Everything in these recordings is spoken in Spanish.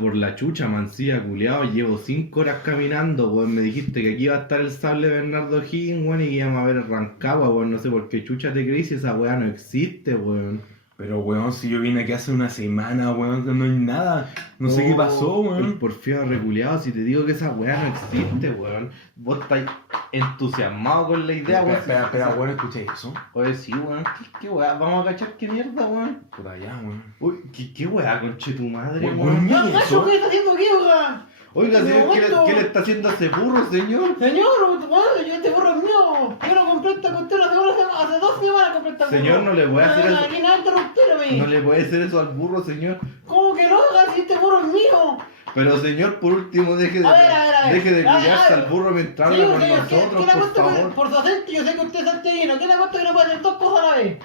Por la chucha, mancilla, culiao, llevo 5 horas caminando, weón. Me dijiste que aquí iba a estar el sable de Bernardo Higgins, weón, y que íbamos a ver Rancagua, weón. No sé por qué chucha te creí si esa weá no existe, weón. Pero weón, si yo vine aquí hace una semana, weón, no hay nada. No sé qué pasó, El weón. porfiado reculeado, si te digo que esa weá no existe, weón. Vos estáis entusiasmado con la idea, weón. Espera, weón, escuché eso. Oye, sí, weón. ¿Qué weá? Vamos a cachar qué mierda, weón. Por allá, weón. Uy, ¿qué weá, conche tu madre, Weón, weón? weón. ¡No, Nacho, qué está haciendo aquí, oiga! Oiga, En señor, este momento- ¿qué le está haciendo a ese burro, señor? Señor, bueno, yo este burro es mío. Yo lo compré esta cuestión hace 2 semanas compré esta burro. Señor, no le voy a hacer eso. Aquí nada interrumpirme. No le puede hacer eso al burro, señor. ¿Cómo que no? Si este burro es mío. Pero señor, por último, deje de A ver. deje de A ver, cuidarse a ver. al burro mientras habla con Señor, ¿qué nosotros, le por apuesto favor. por su acento? Yo sé que usted es santiaguino. ¿Qué le apuesto que no puede hacer 2 cosas a la vez?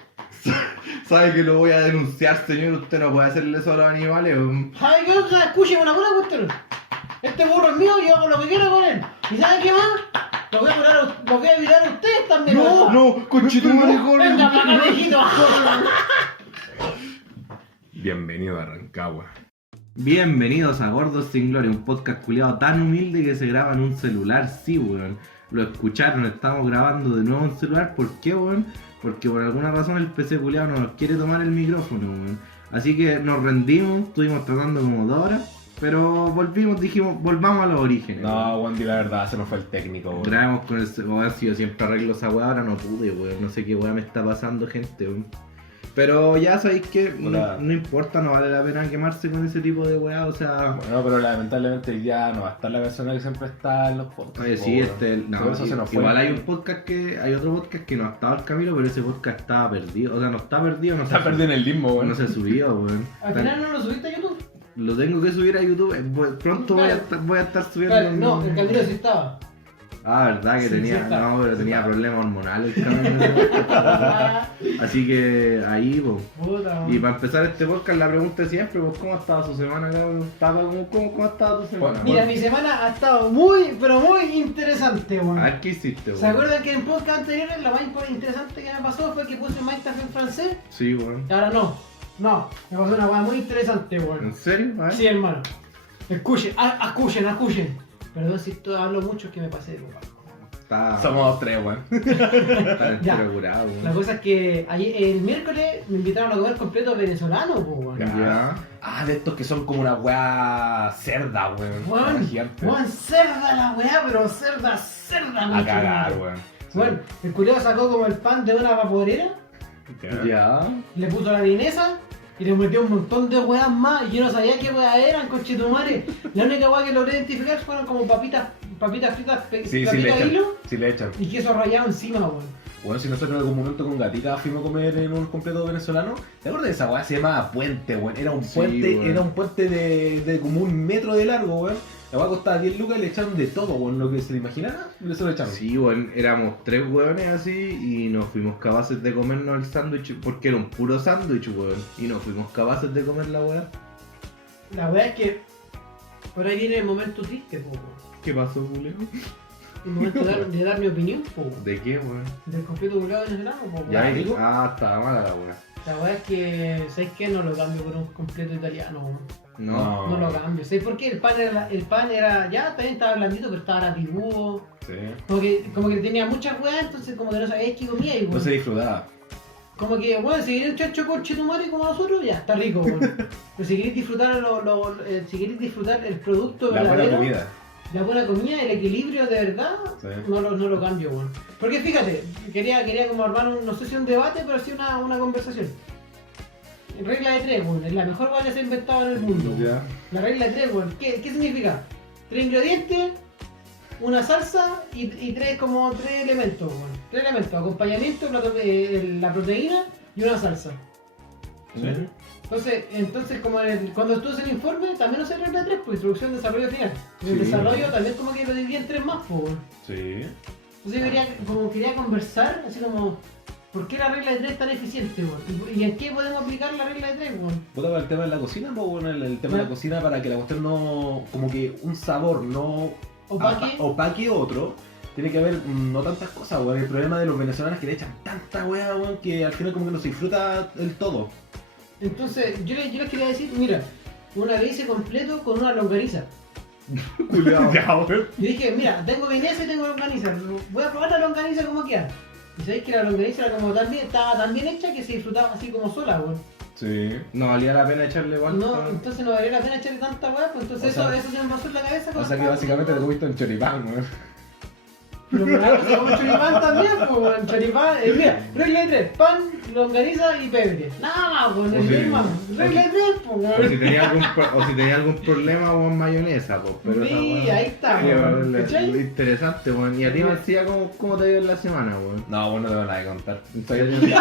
Sabe que lo voy a denunciar, señor. Usted no puede hacerle eso a los animales. ¿Sabe qué? O sea, escúcheme una buena cuestión. Este burro es mío y yo hago lo que quiero con él. ¿Y sabe qué más? Lo voy a virar a ustedes también. ¿verdad? No, conchito maricón. Venga, para acá, viejito. Bienvenido a Rancagua. Bienvenidos a Gordos Sin Gloria, un podcast culiado tan humilde que se graba en un celular, sí, weón. Lo escucharon, estamos grabando de nuevo en celular, ¿por qué, weón? Porque por alguna razón el PC culiado no nos quiere tomar el micrófono, weón. Así que nos rendimos, estuvimos tratando como 2 horas, pero volvimos, dijimos, volvamos a los orígenes. No, weón, di la verdad, se nos fue el técnico, weón. Grabamos con el weón, si yo siempre arreglo esa weá, ahora no pude, weón. No sé qué weá me está pasando, gente, weón. Pero ya sabéis que Hola. no importa, no vale la pena quemarse con ese tipo de weá, o sea. Bueno, pero lamentablemente ya no va a estar la persona que siempre está en los podcasts. Oye, sí, no, por eso se nos fue. igual hay otro podcast que no ha estado al camino, pero ese podcast estaba perdido, o sea, no está perdido, no Está se perdido en el limbo, weón. no se subió, weón. Al final no lo subiste a YouTube. Lo tengo que subir a YouTube, pronto voy a estar subiendo. Claro, no, el camino sí estaba. Ah, verdad que Sí, tenía, sí está. no, pero tenía problemas hormonales el camino. Así que ahí, pues. Puta, Y para empezar este podcast, la pregunta de siempre, pues, ¿cómo estaba su semana, cabrón? ¿Cómo estaba tu semana? Mira, mi semana ha estado muy, pero muy interesante, A weón. ver, ¿qué hiciste, ¿Se weón? acuerdan que en podcast anteriores lo más interesante que me pasó fue que puse Minecraft en francés? Sí, weón. Y ahora no, me pasó una weá muy interesante, weón. ¿En serio? A ver. Sí, hermano. Escuchen. Perdón si hablo mucho, es que me pasé de copa. Está, Somos 3, weón. está Ya. entero curado, La weón. cosa es que el miércoles me invitaron a comer completo venezolano, po, weón. Ya. Ah, de estos que son como una weá cerda, weón. Weón, Gigante. weón, cerda la weá, pero cerda, A mucho, cagar, weón. weón. Bueno, el culiao sacó como el pan de una vaporera, Ya. le puso la vienesa y le metió un montón de weas más y yo no sabía qué weas eran, conchetumare. La única wea que logré identificar fueron como papitas fritas, Sí, papitas sí le de echan. hilo Sí le echan. y queso rallado encima, weón. Bueno, si nosotros en algún momento con Gatita fuimos a comer en un completo venezolano, ¿te acuerdas de esa weá? Se llamaba puente, weón. Era un Sí, puente, weón. era un puente de como 1 metro de largo, weón. La weá costaba 10 lucas y le echaron de todo, weón. Lo que se le imaginara, se lo echaron. Sí, weón, éramos 3 weones así y no fuimos capaces de comernos el sándwich porque era un puro sándwich, weón. Y no fuimos capaces de comer la weá. La wea es que por ahí viene el momento triste, po, weón. ¿Qué pasó, Julio? El momento de dar mi opinión, po, weón. ¿De qué, weón? Del completo culiao venezolano, po, weón. Ya, digo. estaba mala la weá. La wea es que, ¿sabes qué? No lo cambio por un completo italiano, weón. No. No lo cambio. ¿Sabes por qué? El pan era, ya también estaba blandito, pero estaba ratigudo. Sí. Como que tenía muchas weas, entonces como que no sabías qué comía y No weón. se disfrutaba. Como que, bueno, si queréis un chancho con chetumare como nosotros, ya, está rico, weón. Pero si queréis disfrutar si queréis disfrutar el producto La buena verdadero, comida. la buena comida, el equilibrio de verdad, Sí. no lo cambio, weón. Porque fíjate, quería como armar no sé si un debate, pero sí una conversación. Regla de 3, weón, es la mejor weá que se ha inventado en el mundo. Ya. La regla de 3, weón, ¿qué significa? 3 ingredientes, una salsa y 3 elementos, weón. 3 elementos, acompañamiento, la proteína y una salsa. Sí. Entonces cuando tú haces el informe, también haces regla de 3, pues introducción, desarrollo final. En el Sí. desarrollo también como que lo dividí en 3 más, pues, weón. Sí. Entonces yo quería conversar, así como, ¿por qué la regla de 3 es tan eficiente, weón? ¿Y en qué podemos aplicar la regla de 3, weón? Puta, para el tema de la cocina, pues bueno, el tema de la cocina para que la cuestión no, como que un sabor no Opaque. opaque otro, tiene que haber no tantas cosas, weón. El problema de los venezolanos es que le echan tanta weá, weón, que al final como que no se disfruta del todo. Entonces, yo les quería decir, mira, una base completo con una longaniza. Culeado. Ya, weón. Y dije, mira, tengo vienesa y tengo longaniza. Voy a probar la longaniza como queda. Y sabéis que la longaniza era como estaba tan bien hecha que se disfrutaba así como sola, weón. Sí. No valía la pena echarle igual. No, entonces no valía la pena echarle tanta weá, pues entonces O sea- eso se me pasó en la cabeza. O cuando sea que estaba básicamente te haciendo- comiste un choripán, weón. Pero claro, se come choripán también, pues, weón. Choripán, mira, regla de 3, pan, longaniza y pebre. Nada más, pues, O si- más. Regla de 3, pues, O si weón. tenía algún problema o mayonesa, pues. Pero esa Sí, weá- ahí está, Sí, weón. lo ¿Cachai? interesante, weón. Y a ti, Marcía, ¿cómo te ha ido en la semana, weón? No, bueno, no tengo nada que contar. ¿En Soy- serio?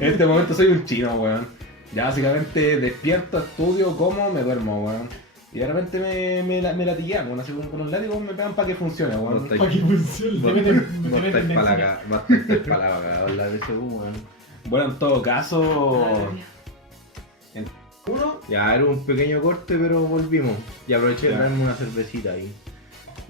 en este momento soy un chino, weón. Ya básicamente despierto, estudio, como, me duermo, weón. Y de repente me latiguean, weón. Así como con los látigos me pegan para que funcione, No weón. estáis- Para que funcione, Vos te meten estáis benzina. para la cagada en la DSU, weón. Bueno, en todo caso. Uno, Ya era un pequeño corte, pero volvimos. Y aproveché de Ya. darme una cervecita ahí.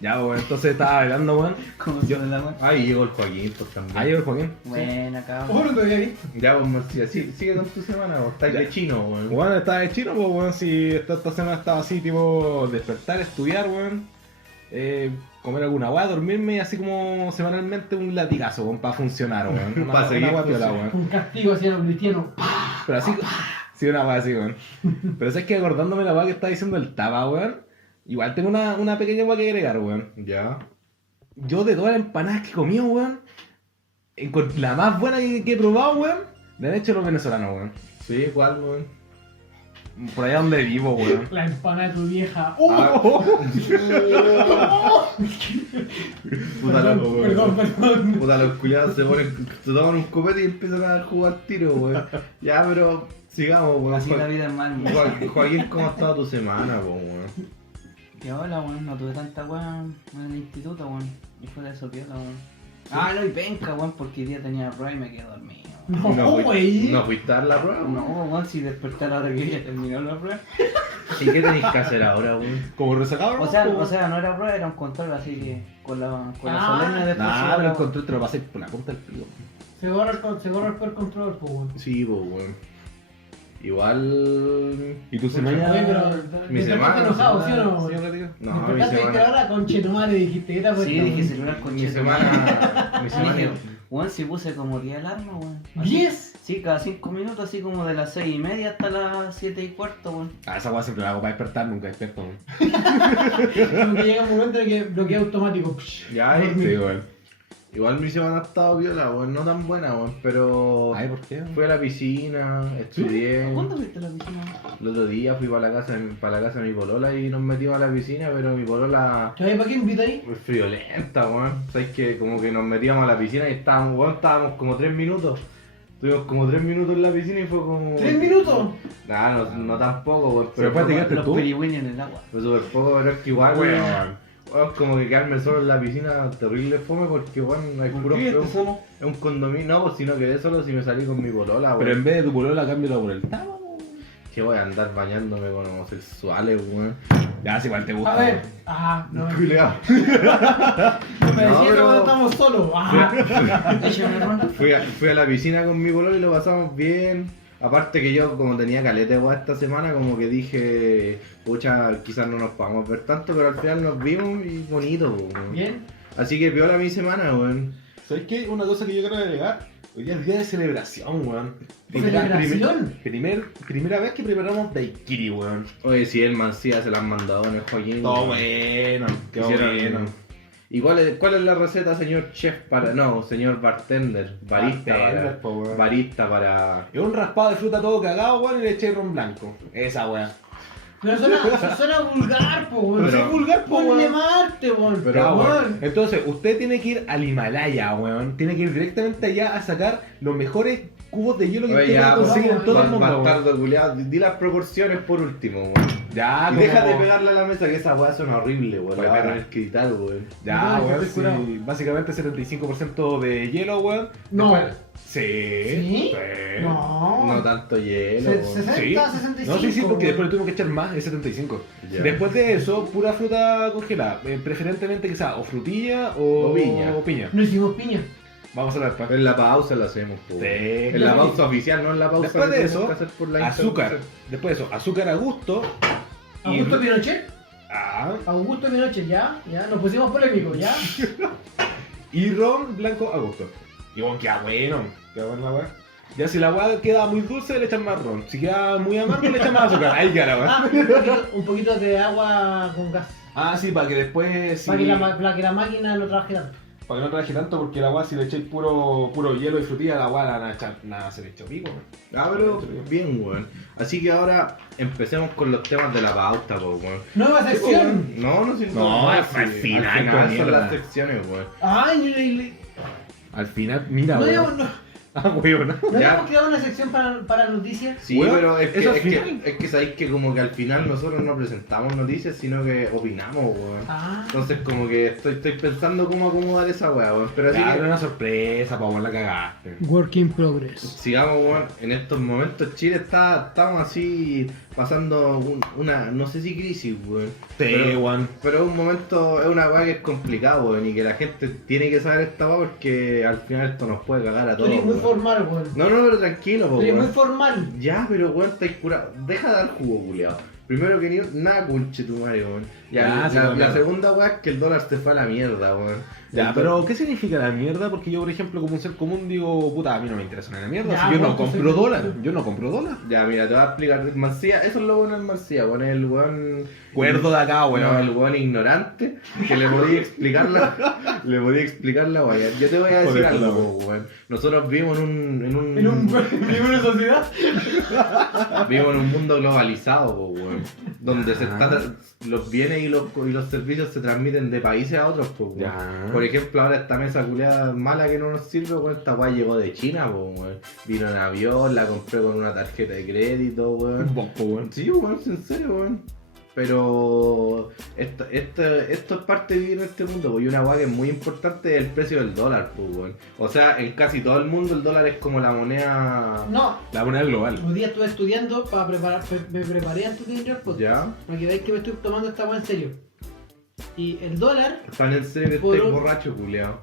Ya, weón, entonces estaba bailando, weón. ¿Cómo se llama la weá? Ahí llegó el Joaquín, pues también. Ahí, Joaquín. Buena, cabrón. ojo, no te había visto. Ya, pues Marcía, sigue con tu semana, vos. Estáis Ya. de chino, weón. Bueno, estaba de chino, pues, weón. Si esta semana estaba así, tipo, despertar, estudiar, weón. Comer alguna weá, dormirme y así como semanalmente un latigazo, weón, para funcionar, weón. Pa' seguir weá piola, funcionando. weón. Un castigo hacia los cristianos. Pero así, sí, una weá así, weón. Pero sabes que acordándome la weá que estaba diciendo el Taba, weón. Igual tengo una pequeña weá que agregar, weón. Ya. Yo de todas las empanadas que he comido, weón, la más buena que he probado, weón, la han hecho los venezolanos, weón. Sí, ¿cuál, weón? Por allá donde vivo, weón. La empanada de tu vieja. Ah. Puta, Perdón. Puta, los culiados se toman un copete y empiezan a dar jugo al tiro, weón. Ya, pero sigamos, weón. Así la vida es mal, Joaquín, ¿cómo ha estado tu semana, po, weón? Que hola, weón, no tuve tanta weón en el instituto, weón. Y fuera de eso, piola, weón. Ah, no, y penca, weón, porque hoy día tenía prueba y me quedé dormido, weón. No, güey. ¿No fuiste a dar la prueba? No, weón, si despertar ahora que ya terminó la prueba. ¿Y qué tenéis que hacer ahora, weón? Como rezagado, O sea, no era prueba, era un control, así que con la solemne después. Nah, pero el control te lo pasé por la punta del pelo. Se borra el peor control, pues, weón. Sí, po, weón. Igual... ¿Y tu Oye, semana? pero Mi semana, enojado, ¿sí o no? ¿Sí, Rodrigo? No, mi Despertaste y semana... ahora con Chetumare dijiste, ¿qué te ha puesto? Sí, dije celular con Mi cheto. semana... Mi semana... Dije, weón, si puse como 10 alarmas, weón. Así- 10. Sí, cada 5 minutos, así como de las 6:30 hasta las 7:15, weón. Ah, esa weá siempre la hago para despertar, nunca despierto, weón. Como que llega un momento en que bloquea automático. Ya, Sí, weón. igual mi semana ha estado viola, weón. No tan buena, weón, pero... Ay, ¿por qué? Fui a la piscina, estudié. ¿Cuándo fuiste a la piscina? El otro día fui para la casa de mi polola y nos metimos a la piscina, pero mi polola ¿Para qué invita ahí? fue friolenta, weón. Sabes que como que nos metíamos a la piscina y estábamos como 3 minutos. Estuvimos como 3 minutos en la piscina y fue como... ¿3 minutos? Nah, no tampoco, weón. Pero Pero después te fue, quedaste Los tú. perigüines en el agua. fue súper poco, pero es que igual, Weón. weón, como que quedarme solo en la piscina terrible fome porque, weón, hay ¿Por puro qué feo. este solo? Es un condominio, no, pues si no quedé solo si me salí con mi polola, Pero weón. en vez de tu polola, cámbialo por el Taba, weón. Que voy a andar bañándome con homosexuales, weón. Ya, si igual te gusta. A ver. weón. No. Culeado. Me decía que pero- cuando estamos solos. Échame una ronda. Fui a la piscina con mi pololo y lo pasamos bien. Aparte que yo como tenía caleta de weá esta semana, como que dije, pucha, quizás no nos podamos ver tanto, pero al final nos vimos y bonito, po, weón. Bien. Así que piola mi semana, weón. ¿Sabes qué? Una cosa que yo quiero agregar. Hoy día es día de celebración, weón. ¿Celebración? Primera vez que preparamos daiquiri, weón. Oye, si el Mancía se las mandó en el Joaquín. Todo weón. bueno, qué Hicieron- bueno. ¿Y cuál es la receta, señor chef? No, señor bartender. Barista. Bartender, po, weón. Barista para... Es un raspado de fruta todo cagado, weón, y le eché ron blanco. Esa weón. Pero suena vulgar, po, weón. Pero- Soy vulgar, ponle weón. Marte, weón. Pero, Ya, weón. weón. Entonces, usted tiene que ir al Himalaya, weón. Tiene que ir directamente allá a sacar los mejores cubos de hielo que Oye, usted va ya, a conseguir en todo el mundo, weón. bastardo culiado. Di las proporciones por último, weón. Ya, Y como- deja de pegarle a la mesa que esa weá suena horrible, weón. La voy a Bueno. tener que editar, weón. Ya, No, weón, estoy curado. sí. Básicamente 75% de hielo, weón. No. Después- Sí. ¿Sí? No. No tanto hielo, Se- weón. 60, Sí. 65. No, sí, sí, porque weón. después le tuvimos que echar más, es 75. Ya. Después de eso, pura fruta congelada. Preferentemente que sea o frutilla O piña. o piña. No hicimos piña. Vamos a la después. En la pausa la hacemos, po. Sí. En la pausa oficial, no en la pausa Después de que eso, tenemos que hacer por la azúcar. introducción. Después de eso, azúcar a gusto. Augusto Pinochet. Ah, Augusto Pinochet, ya. Nos pusimos polémicos, ya. y ron blanco a gusto. Y bueno, queda bueno la weá. Ya si la weá queda muy dulce, le echan más ron. Si queda muy amargo, le echan más azúcar. Ahí queda la weá. Ah, un poquito de agua con gas. Ah, sí, para que después. Sí, Para que la máquina no trabaje tanto. para que no trabaje tanto, porque la weá, si le echáis puro hielo y frutilla, la weá la van a echar. Nada, se le echó pico, weón. Ah, pero bien, weón. Así que ahora empecemos con los temas de la pauta, po, weón. Nueva sección. No, No, no, al final, son mierda. las secciones, weón. Ay, Al final, mira, no weón. habíamos Ah, weón. Ya. creado una sección para noticias. Sí, Weón, pero es eso al que final. sabéis que como que al final nosotros no presentamos noticias, sino que opinamos, weón. Ah. Entonces como que estoy pensando cómo acomodar esa weá, weón. Pero así Ya, que era una sorpresa, pa' la cagaste. Work in progress. sigamos, weón. En estos momentos Chile estamos así pasando una, no sé si crisis, weón. Sí, weón. Pero es un momento, es una weá que es complicado, weón, y que la gente tiene que saber esta weá porque al final esto nos puede cagar a Tú todos. eres muy weón. formal, weón. No, pero tranquilo, po, Tú eres muy weón. formal. Ya, pero weón, estáis curado. Deja de dar jugo, culiao. Primero que ni nada, conche tu madre, weón. Ya, Ya, sí, la weón. segunda weá es que el dólar se fue a la mierda, weón. Ya, El pero ¿qué significa la mierda? Porque yo, por ejemplo, como un ser común digo, puta, a mí no me interesa nada la mierda. Ya, Si yo no weón, tú compro soy- dólar, yo no compro dólar. Ya, mira, te voy a explicar. Marcía, eso es lo bueno en Marcía, weón. El weón. Cuerdo de acá, No, el weón. weón ignorante que le podía explicar la. Le podía explicar la weá. Yo te voy a decir Joder, algo, la po, weón. Nosotros vivimos En una sociedad. Vivimos en un mundo globalizado, po, weón, donde se Ya. está los bienes y los servicios se transmiten de países a otros, po, weón. Ya. Por ejemplo, ahora esta mesa culiada mala que no nos sirve, weón, esta weá llegó de China, po, weón. Vino en avión, la compré con una tarjeta de crédito, weón. Vos, po, weón. Sí, weón, en serio, weón. Pero esto es parte de vivir en este mundo, pues, y una weá que es muy importante es el precio del dólar, pues, weón. O sea, en casi todo el mundo el dólar es como la moneda. No. La moneda global. Hoy día estuve estudiando para preparar, me preparé antes de ir al podcast. ¿Ya? Para que veáis que me estoy tomando esta weá en serio. Y el dólar, Están en serio que Por estáis un- borracho, culiao.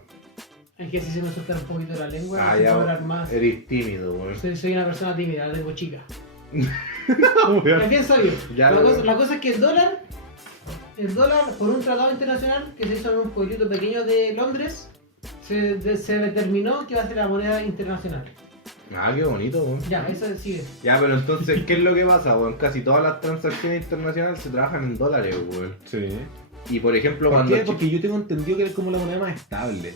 es que si se me suelta un poquito la lengua, Ah, no sé ya, hablar más. eres tímido, weón. Soy una persona tímida, la tengo chica. Weón. Es bien sabio. Ya, La weón. cosa, la cosa es que el dólar, por un tratado internacional que se hizo en un pueblito pequeño de Londres, se determinó que va a ser la moneda internacional. Ah, qué bonito, weón. Ya, eso sigue. Ya, pero entonces, ¿qué es lo que pasa, weón? Casi todas las transacciones internacionales se trabajan en dólares, weón. Sí. Y por ejemplo, ¿Por cuando. qué? Porque yo tengo entendido que es como la moneda más estable.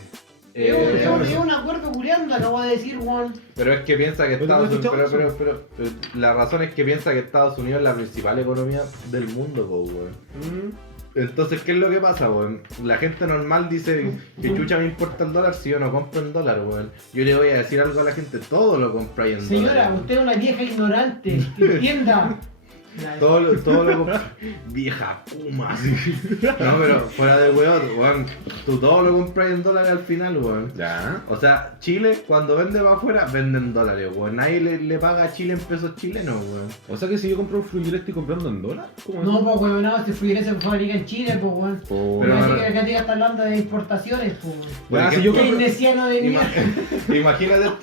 Es un acuerdo culiando, acabo de decir, weón. Pero es que piensa que Pero Estados no he Unidos. escuchado Pero la razón es que piensa que Estados Unidos es la principal economía del mundo, po, weón. Entonces, ¿qué es lo que pasa, weón? La gente normal dice que chucha me importa el dólar si yo no compro en dólar, weón. Yo le voy a decir algo a la gente, todo lo compráis en Señora, dólares. usted es una vieja ignorante, que entienda. Todo lo compras. Vieja puma, así. No, pero fuera de weón, tú todo lo compras en dólares al final, weón. Ya. O sea, Chile, cuando vende para afuera, vende en dólares, weón. Nadie le paga a Chile en pesos chilenos, weón. O sea que si yo compro un fruyere estoy comprando en dólar. ¿Cómo No, pues weón, no, si Fluidez se fabrica en Chile, pues weón. Oh, Pero Pero no, así que acá está hablando de importaciones, pues weón. Por Ya, si ejemplo, yo compro- Keynesiano de mierda.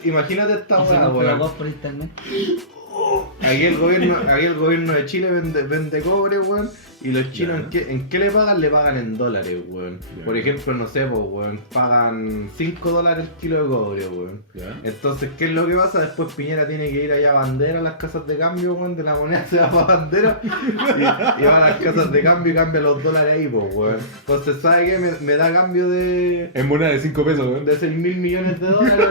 Imagínate esta Y se weá, compró la weón. voz por internet. Aquí el gobierno de Chile vende cobre, weón. Y los chinos, Ya. ¿en qué le pagan? Le pagan en dólares, weón. Ya. Por ejemplo, no sé, pues, weón, pagan $5 el kilo de cobre, weón. Ya. Entonces, ¿qué es lo que pasa? Después Piñera tiene que ir allá a Bandera, a las casas de cambio, weón, de la moneda se va para Bandera y va a las casas de cambio y cambia los dólares ahí, pues, weón. Entonces, ¿sabe qué? Me da cambio de En moneda de 5 pesos, weón. 6.000 millones de dólares.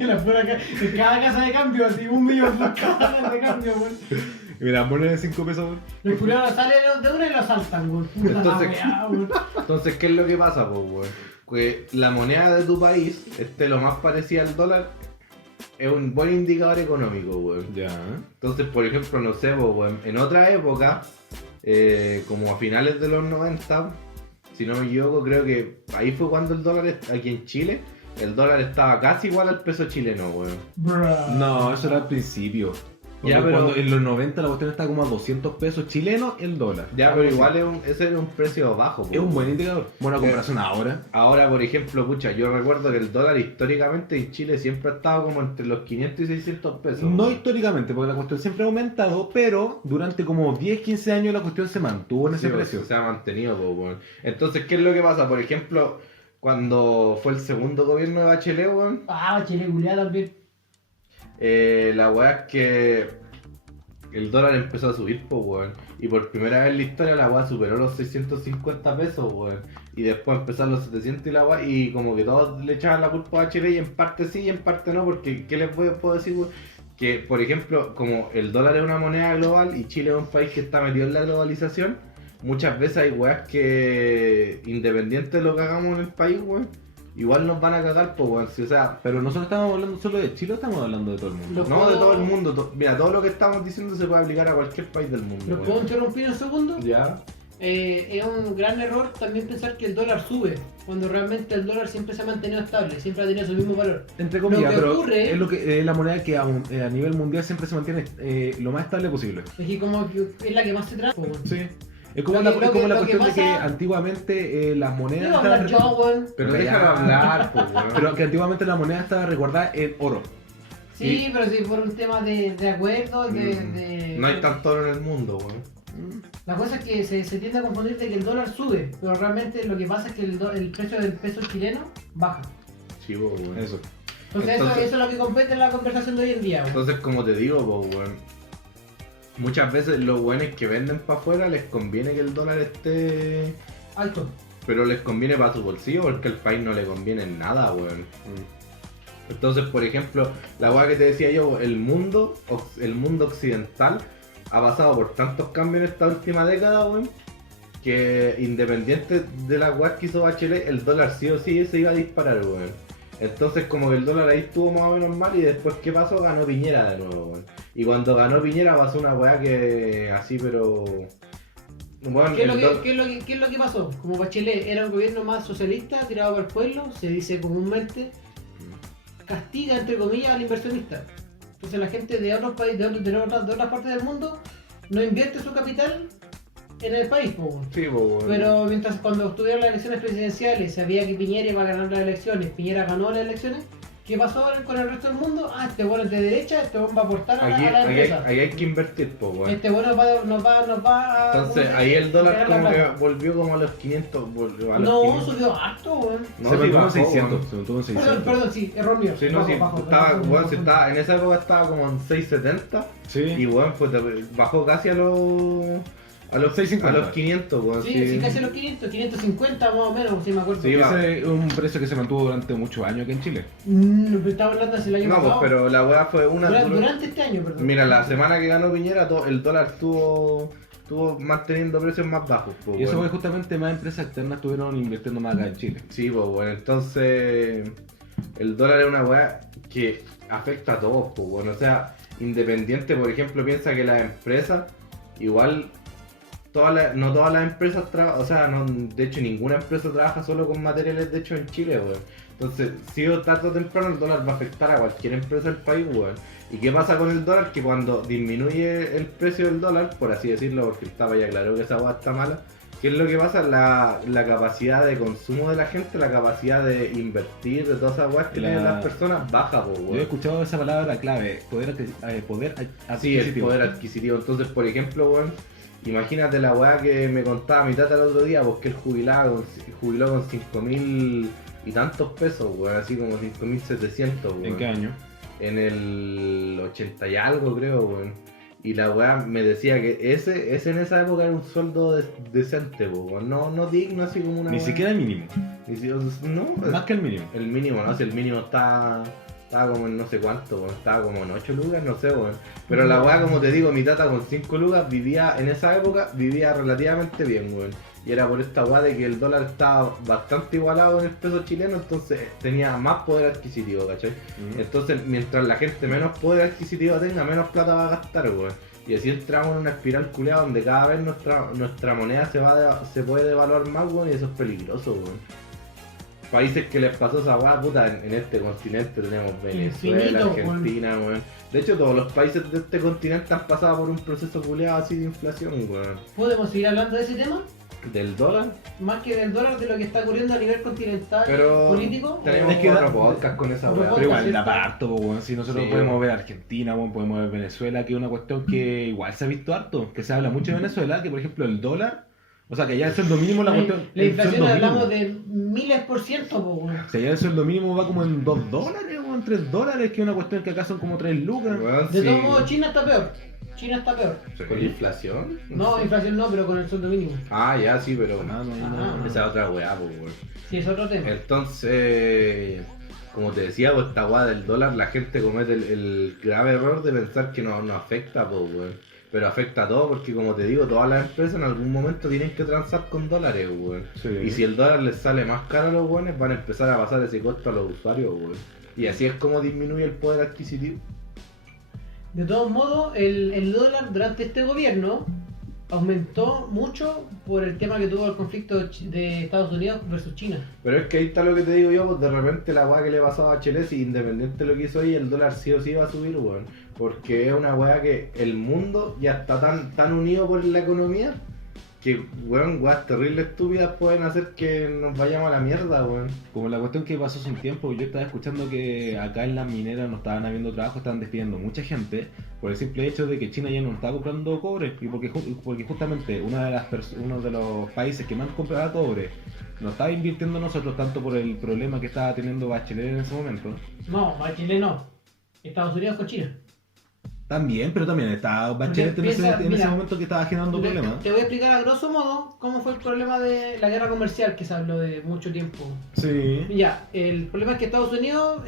La pura en cada casa de cambio, así 1 millón por cada casa de cambio, weón. Mira, moneda de 5 pesos, weón. Los culiados salen de una y lo saltan, weón. Puta la Entonces- weá, weón. Entonces, ¿qué es lo que pasa, pues, weón? Que la moneda de tu país esté lo más parecida al dólar es un buen indicador económico, weón. Ya. Entonces, por ejemplo, no sé, pues, weón, en otra época, como a finales de los 90, si no me equivoco, creo que ahí fue cuando el dólar, aquí en Chile, el dólar estaba casi igual al peso chileno, weón. Bruh. No, eso era al principio. Ya, pero- cuando en los 90 la cuestión está como a 200 pesos chilenos el dólar. Ya, Algo pero así. igual ese era un precio bajo. po. Es un buen indicador. Bueno, a comparación ahora. Ahora, por ejemplo, pucha, yo recuerdo que el dólar históricamente en Chile siempre ha estado como entre los 500 y 600 pesos. No po. históricamente, porque la cuestión siempre ha aumentado, pero durante como 10, 15 años la cuestión se mantuvo en ese Sí, precio. se ha mantenido, po, weón. Entonces, ¿qué es lo que pasa? Por ejemplo, cuando fue el segundo gobierno de Bachelet, weón, Ah, Chile culiada también. la weá es que el dólar empezó a subir, pues, weón. Y por primera vez en la historia la weá superó los 650 pesos, weón. Y después empezaron los 700 y la weá. Y como que todos le echaban la culpa a Bachelet y en parte sí y en parte no. Porque, ¿qué les puedo decir, weón? Que, por ejemplo, como el dólar es una moneda global y Chile es un país que está metido en la globalización, muchas veces hay weas que, independiente de lo que hagamos en el país, weón, igual nos van a cagar, pues, weón. Si, o sea, Pero nosotros estamos hablando solo de Chile o estamos hablando de todo el mundo. Los no de puedo- todo el mundo. Mira, todo lo que estamos diciendo se puede aplicar a cualquier país del mundo. ¿Los weón. puedo interrumpir un segundo? Ya. Es un gran error también pensar que el dólar sube, cuando realmente el dólar siempre se ha mantenido estable, siempre ha tenido su mismo valor. Entre comillas, Lo que pero ocurre- es lo que es la moneda que a nivel mundial siempre se mantiene lo más estable posible. Es que como que es la que más se trata. Sí. Es como Lo la, que- es como lo la que cuestión de que pasa- antiguamente las monedas Quiero hablar estaban- yo, weón. Pero Ya. déjalo hablar, pues, weón. pero que antiguamente la moneda estaba resguardada en oro. Sí, pero sí por un tema de acuerdo, de... No hay tanto oro en el mundo, weón. La cosa es que se tiende a confundir de que el dólar sube, pero realmente lo que pasa es que el precio del peso chileno baja. Sí, pues, weón. Eso. Entonces, Entonces- eso es lo que compete en la conversación de hoy en día, weón. Entonces, como te digo, pues, weón, muchas veces los weones que venden para afuera les conviene que el dólar esté... Alto. Pero les conviene para su bolsillo porque al país no le conviene en nada, weón. Entonces, por ejemplo, la weá que te decía yo, el mundo occidental ha pasado por tantos cambios en esta última década, weón, que independiente de la weá que hizo Bachelet, el dólar sí o sí se iba a disparar, weón. Entonces, como que el dólar ahí estuvo más o menos mal y después, ¿qué pasó? Ganó Piñera de nuevo, weón. Y cuando ganó Piñera pasó una weá que así, pero... Bueno, ¿Qué es, el dólar- qué es lo que pasó? Como Bachelet era un gobierno más socialista, tirado por el pueblo, se dice comúnmente, castiga entre comillas al inversionista. Entonces la gente de otros países, de otras partes del mundo, no invierte su capital en el país, po. Sí, pues, weón. Pero mientras cuando estuvieron las elecciones presidenciales, sabía que Piñera iba a ganar las elecciones, Piñera ganó las elecciones, ¿qué pasó con el resto del mundo? Ah, este bueno es de derecha, este bueno va a aportar Aquí, a la aquí empresa. hay que invertir, pues, weón. Este bueno nos va a... Entonces ¿cómo se ahí dice? el dólar Regalar la como que plata. volvió como a los 500, volvió a los No, 500. subió harto, weón. No, se sí mantuvo en bajó, 600. weón. Se mantuvo en Perdón, 600. perdón, sí, error mío. Sí, no, sí, Bajo, estaba, bajo, weón, bajo. en esa época estaba como en 670 Sí. y weón, pues bajó casi a los 650. a los 500, weón. Sí, sí, casi los 500, 550 más o menos, si me acuerdo. Sí, va. Ese es un precio que se mantuvo durante muchos años aquí en Chile. Estaba hablando hace el año No, pues, pasado. pero la weá fue una... Durante este año, perdón. Mira, la semana que ganó Piñera, el dólar estuvo manteniendo precios más bajos, pues, Y eso weón. fue justamente más empresas externas estuvieron invirtiendo más acá en Chile. Sí, pues bueno, entonces el dólar es una weá que afecta a todos, pues bueno, o sea, independiente, por ejemplo, piensa que las empresas, igual, no todas las empresas trabajan, o sea, no, de hecho ninguna empresa trabaja solo con materiales de hecho en Chile, weón. Entonces, si o tarde o temprano el dólar va a afectar a cualquier empresa del país, weón. ¿Y qué pasa con el dólar? Que cuando disminuye el precio del dólar, por así decirlo, porque estaba ya claro que esa weá está mala, ¿qué es lo que pasa? La capacidad de consumo de la gente, la capacidad de invertir, de todas esas weas que tienen las personas, baja, po, Yo he weón. escuchado esa palabra clave, poder Sí, el adquisitivo. poder adquisitivo. Entonces, por ejemplo, weón, imagínate la weá que me contaba mi tata el otro día, porque él jubiló con 5.000 y tantos pesos, weón, así como 5.700, weón. ¿En qué año? En el 80 y algo, creo, weón. Y la weá me decía que ese en esa época era un sueldo decente, po, weón. No digno, así como una Ni weá. siquiera el mínimo. No, Más que el mínimo. el mínimo, no sé, el mínimo estaba como en no sé cuánto, weón. Estaba como en 8 lucas, no sé, weón. Pero la weá, como te digo, mi tata con 5 lucas vivía, en esa época, vivía relativamente bien, weón. Y era por esta weá de que el dólar estaba bastante igualado en el peso chileno, entonces tenía más poder adquisitivo, ¿cachai? Entonces, mientras la gente menos poder adquisitivo tenga, menos plata va a gastar, weón. Y así entramos en una espiral culeada donde cada vez nuestra moneda se puede devaluar más, weón, y eso es peligroso, weón. países que les pasó esa weá, puta, en este continente tenemos Venezuela, Infinito, Argentina, weón. De hecho, todos los países de este continente han pasado por un proceso culiado así de inflación, weón. ¿Podemos seguir hablando de ese tema? ¿Del dólar? Más que del dólar, de lo que está ocurriendo a nivel continental, Pero político. tenemos Es que otro da- podcast con esa Otro weá. Pero igual, ¿cierto? la parto, po, weón. Si nosotros Sí. podemos ver Argentina, weón, podemos ver Venezuela, que es una cuestión que igual se ha visto harto. Que se habla mucho de Venezuela, que por ejemplo el dólar, o sea, que ya el sueldo mínimo, la cuestión. La el inflación sueldo hablamos mínimo. de miles por ciento, po, weón. O sea, ya el sueldo mínimo va como en $2, weón, $3, que es una cuestión que acá son como 3 lucas. Weón, De sí. todos modos, China está peor. China está peor. ¿Con la inflación? No, sé. inflación no, pero con el sueldo mínimo. Ah, ya, sí, pero Ah, no, Ah. no. esa es otra weá, pues, weón. Sí, es otro tema. Entonces, como te decía, pues esta weá del dólar, la gente comete el grave error de pensar que no afecta, pues, weón. Pero afecta a todo porque, como te digo, todas las empresas en algún momento tienen que transar con dólares, weón. Sí. Y si el dólar les sale más caro a los weones, van a empezar a pasar ese costo a los usuarios, weón. Y así es como disminuye el poder adquisitivo. De todos modos, el dólar durante este gobierno aumentó mucho por el tema que tuvo el conflicto de Estados Unidos versus China. Pero es que ahí está lo que te digo yo, pues de repente la weá que le pasaba a Chile, si independiente de lo que hizo ahí, el dólar sí o sí va a subir, weón. Porque es una weá que el mundo ya está tan unido por la economía que, weón, weas terribles estúpidas pueden hacer que nos vayamos a la mierda, weón. Como la cuestión que pasó hace un tiempo, yo estaba escuchando que acá en las mineras no estaban habiendo trabajo, estaban despidiendo mucha gente por el simple hecho de que China ya no estaba comprando cobre. Y porque justamente uno de los países que más compraba cobre no estaba invirtiendo en nosotros tanto por el problema que estaba teniendo Bachelet en ese momento. No, a Chile no. Estados Unidos con China. También, pero también estaba Bachelet Porque piensa, en ese mira, momento que estaba generando problemas. Te voy a explicar a grosso modo cómo fue el problema de la guerra comercial que se habló de mucho tiempo. Sí. Ya, el problema es que Estados Unidos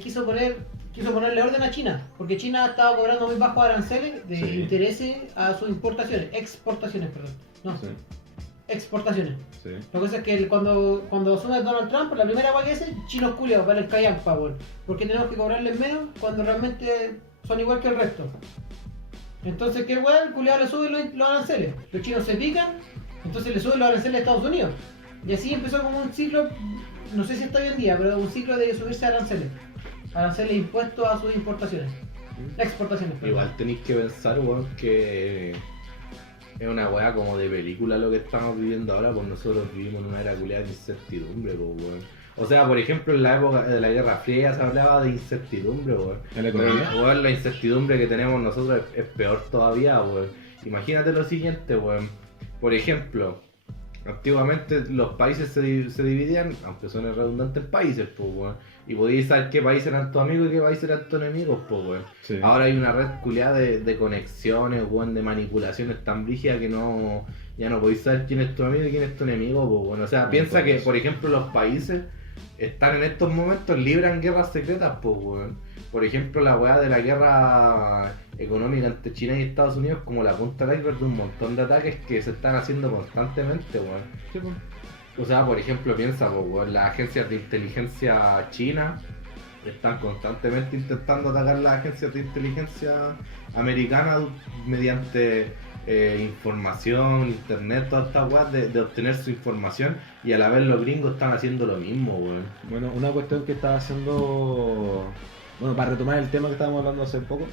quiso ponerle orden a China, porque China estaba cobrando muy bajos aranceles de Sí. intereses a sus exportaciones, no, Sí, exportaciones. sí. La cosa es que cuando asume Donald Trump, la primera guay que hace, chinos culiados, para el callampa, weón. Porque tenemos que cobrarles menos cuando realmente son igual que el resto. Entonces, ¿qué weón? El culiado le sube los aranceles. Los chinos se pican, entonces le suben los aranceles a Estados Unidos. Y así empezó como un ciclo, no sé si está hoy en día, pero un ciclo de subirse aranceles. Aranceles impuestos a sus importaciones. Exportaciones, perdón. Igual tenéis que pensar, weón, que es una weá como de película lo que estamos viviendo ahora, pues nosotros vivimos en una era culiada de incertidumbre, pues, weón. O sea, por ejemplo, en la época de la Guerra Fría se hablaba de incertidumbre, weón. ¿En la economía? Weón, la incertidumbre que tenemos nosotros es peor todavía, weón. Imagínate lo siguiente, weón. Por ejemplo, antiguamente los países se dividían, aunque suene redundante, en países, pues, weón. Y podías saber qué países eran tus amigos y qué países eran tus enemigos, pues, weón. Sí. Ahora hay una red culiada de conexiones, weón, de manipulaciones tan brígidas que ya no podéis saber quién es tu amigo y quién es tu enemigo, pues, bueno. O sea, piensa que, por ejemplo, los países están en estos momentos libran guerras secretas, pues, weón. Por ejemplo, la weá de la guerra económica entre China y Estados Unidos como la punta del iceberg de un montón de ataques que se están haciendo constantemente, weón. Sí, pues. O sea, por ejemplo, piensa, pues, weón, las agencias de inteligencia china están constantemente intentando atacar las agencias de inteligencia americanas mediante información, internet, todas estas weas de obtener su información, y a la vez los gringos están haciendo lo mismo, weón. Bueno, una cuestión que estaba haciendo. Bueno, para retomar el tema que estábamos hablando hace poco,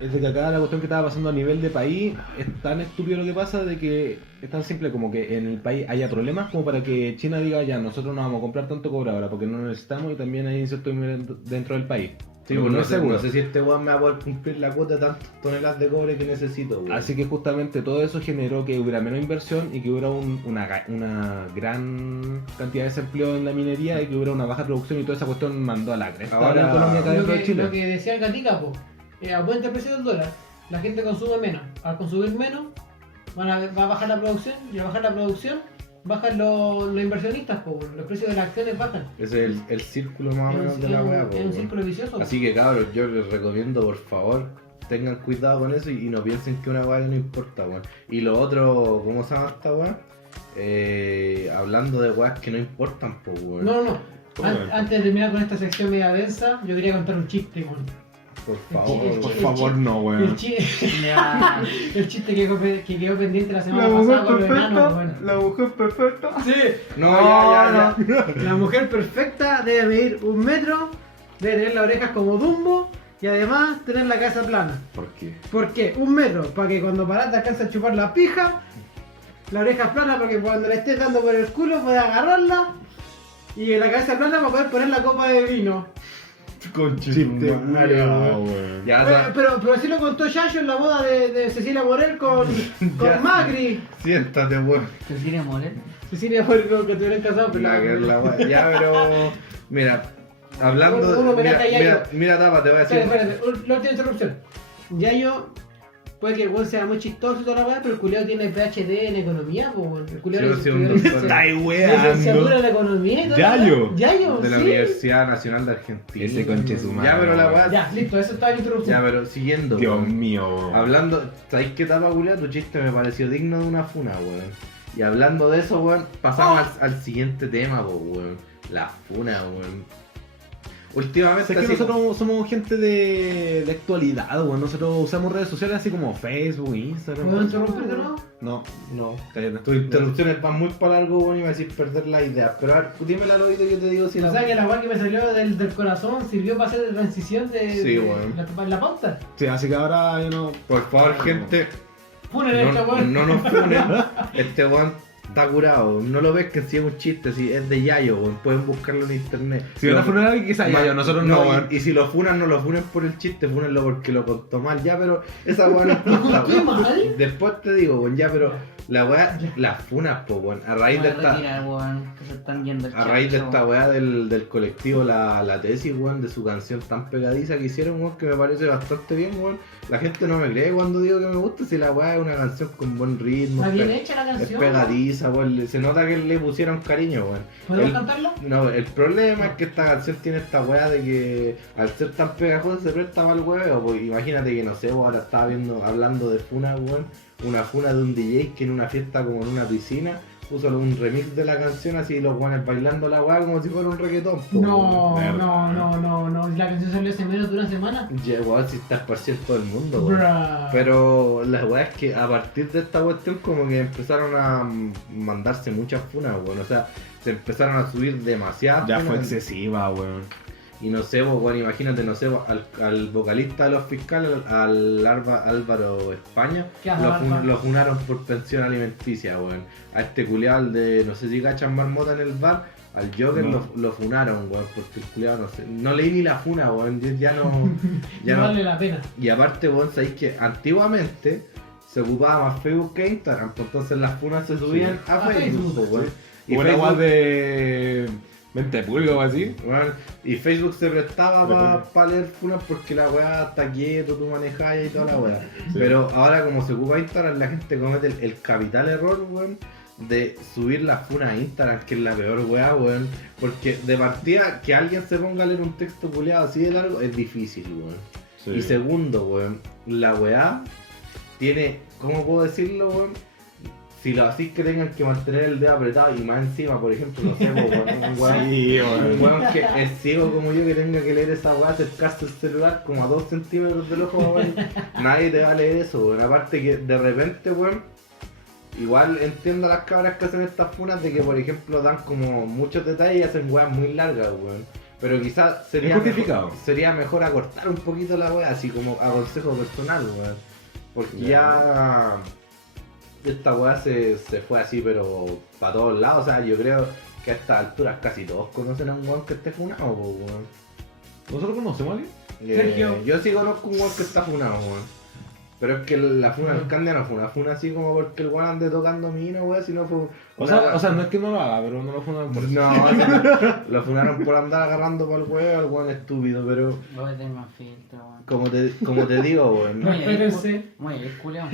es de que acá la cuestión que estaba pasando a nivel de país es tan estúpido lo que pasa, de que es tan simple como que en el país haya problemas como para que China diga ya, nosotros no vamos a comprar tanto cobre ahora porque no lo necesitamos, y también hay incertidumbre dentro del país. Sí, Lo que pues no no es sé, seguro. no sé si este weón me va a poder cumplir la cuota de tantas toneladas de cobre que necesito, weón. Así que justamente todo eso generó que hubiera menos inversión y que hubiera una gran cantidad de desempleo en la minería y que hubiera una baja producción, y toda esa cuestión mandó a la cresta Ahora, la economía acá Lo dentro de que, Chile. lo que decía el Gatica, po, aumenta el precio del dólar, la gente consume menos. Al consumir menos, va a bajar la producción, y al bajar la producción, bajan los inversionistas, po, los precios de las acciones bajan. Ese es el círculo más o menos de la weá, po, Es un weón. círculo vicioso. Así que cabros, yo les recomiendo, por favor, tengan cuidado con eso y no piensen que una weá no importa, weón. Y lo otro, ¿cómo se llama esta weá? Hablando de weas que no importan, pues, weón. No. ¿Cómo, weón? Antes de terminar con esta sección media densa, yo quería contar un chiste, weón. Por Por favor, no, El, weón. Ya. el chiste que quedó pendiente la semana pasada con los enanos, bueno. La mujer perfecta. Sí, No, ya. la mujer perfecta debe medir 1 metro, debe tener las orejas como Dumbo y además tener la cabeza plana. ¿Por qué? ¿Por qué? 1 metro, para que cuando parás te alcance a chupar la pija, la oreja plana para que cuando le estés dando por el culo puedas agarrarla y la cabeza plana para poder poner la copa de vino. Chiste weón. weón. Ya, Pero así lo contó Yayo en la boda de Cecilia Morel con Ya. Macri. siéntate, weón. Cecilia Morel. Cecilia Morel con que estuvieron casados, pero La que es la weá. Ya, pero. Mira, hablando. Uno homenaje a Yayo. Mira, tapa, te voy a decir. Espérate, la última interrupción. Yayo, puede que el weón sea muy chistoso y toda la weá, pero el culiao tiene PhD en economía, pues weón. El culiao Sí, un doctor. licenciatura en economía y toda la Yayo. weá. Yayo, De la sí. Universidad Nacional de Argentina. Ese conche su madre. Ya, pero la weá. Ya, listo, eso estaba la introducción. Ya, pero siguiendo. Dios weón. mío. Hablando, ¿sabéis qué tapa, culiao? Tu chiste me pareció digno de una funa, weón. Y hablando de eso, weón, pasamos al siguiente tema, weón. La funa, weón. Últimamente Es que así- nosotros somos gente de actualidad, weón. Nosotros usamos redes sociales así como Facebook, Instagram. ¿Puedo interrumpirte, no? No, No. cállate. Tus interrupciones van muy para largo, weón, y me decís perder la idea. Pero a ver, dímela al oído y yo te digo si O la... sea que la weá que me salió del corazón sirvió para hacer transición de, Sí, de weón. la pauta. Sí, así que ahora yo no. Por favor, gente, Funen a esta no, weón. no nos funen. Este weón está curado. No lo ves que sí es un chiste, sí, es de Yayo, weón. Pueden buscarlo en internet. Si van a funar a alguien, quizás ya, yo, nosotros no, weón. y si lo funan, no lo funen por el chiste, funenlo porque lo contó mal, ya, pero esa weá no importa, ¿Qué weón. mal? Después te digo, weón, ya, pero la weá, las funas, po, weón. A raíz de esta. Retirar, weón, que se están yendo el A raíz de chancho. esta weá del colectivo la tesis, weón, de su canción tan pegadiza que hicieron, weón, que me parece bastante bien, weón. La gente no me cree cuando digo que me gusta, si la weá es una canción con buen ritmo, Está bien pe- hecha la es canción. pegadiza, weón. Se nota que le pusieron cariño, weón. ¿Podemos El- cantarlo? No, el problema es que esta canción tiene esta weá de que al ser tan pegajosa se presta mal huevo, pues imagínate que no sé, vos ahora estaba hablando de funa, weón, una funa de un DJ que en una fiesta como en una piscina puso un remix de la canción así los guanes bailando la weá como si fuera un reggaetón. po, No, weón. no. La canción salió hace menos de una semana. Ya, weón, si está esparcido en todo el mundo, weón. Bruh. Pero la weá es que a partir de esta cuestión como que empezaron a mandarse muchas funas, weón, o sea, se empezaron a subir demasiadas Ya fue funas. excesiva, weón. Y no sé, pues, bueno, imagínate, no sé, al vocalista de Los Fiscales, Álvaro España, ¿Qué hace Álvaro? lo funaron por pensión alimenticia, weón. A este culiao de, no sé si cachan marmota en el bar, al Joker No. lo funaron, weón, porque el culiao, no sé, no leí ni la funa, weón, ya no, ya no no. vale la pena. Y aparte, weón, sabéis que antiguamente se ocupaba más Facebook que Instagram, pues entonces las funas se subían a A Facebook, Facebook, pues, weón. Y Como la weá Facebook- de. Mente público o así. Bueno, y Facebook se prestaba para leer funas porque la weá está quieto, tú manejas y toda la weá. Sí. Pero ahora como se ocupa Instagram, la gente comete el capital error, weón, de subir las funas a Instagram, que es la peor weá, weón. Porque de partida, que alguien se ponga a leer un texto culiado así de largo es difícil, weón. Y segundo, weón, la weá tiene, ¿cómo puedo decirlo, weón? Si lo hacís que tengan que mantener el dedo apretado y más encima, por ejemplo, no sé, po, weón, un weón, Sí, un weón. weón que es ciego como yo que tenga que leer esa weá, acercarse el celular como a 2 centímetros del ojo, weón. Nadie te va a leer eso, weón. Aparte que de repente, weón, igual entiendo a las cabras que hacen estas funas de que, por ejemplo, dan como muchos detalles y hacen weas muy largas, weón. Pero quizás sería Es justificado. mejor acortar un poquito la wea, así como a consejo personal, weón. Porque ya esta weá se fue así, pero para todos lados. O sea, yo creo que a estas alturas casi todos conocen a un weón que esté funado, po, weón. ¿Nosotros conocemos a alguien? Sergio. Yo sí conozco un weón que está funado, weón. Pero es que la funa del Candia no fue una funa así como porque el weón ande tocando mina, weón, sino fue. O sea, no es que no lo haga, pero no lo fundan por eso. No, o sea, lo funaron por andar agarrando para el weón, al weón estúpido, pero Voy a tener más filtro, weón. como te digo, weón, ¿no? Espérense. Muy bien, culiao.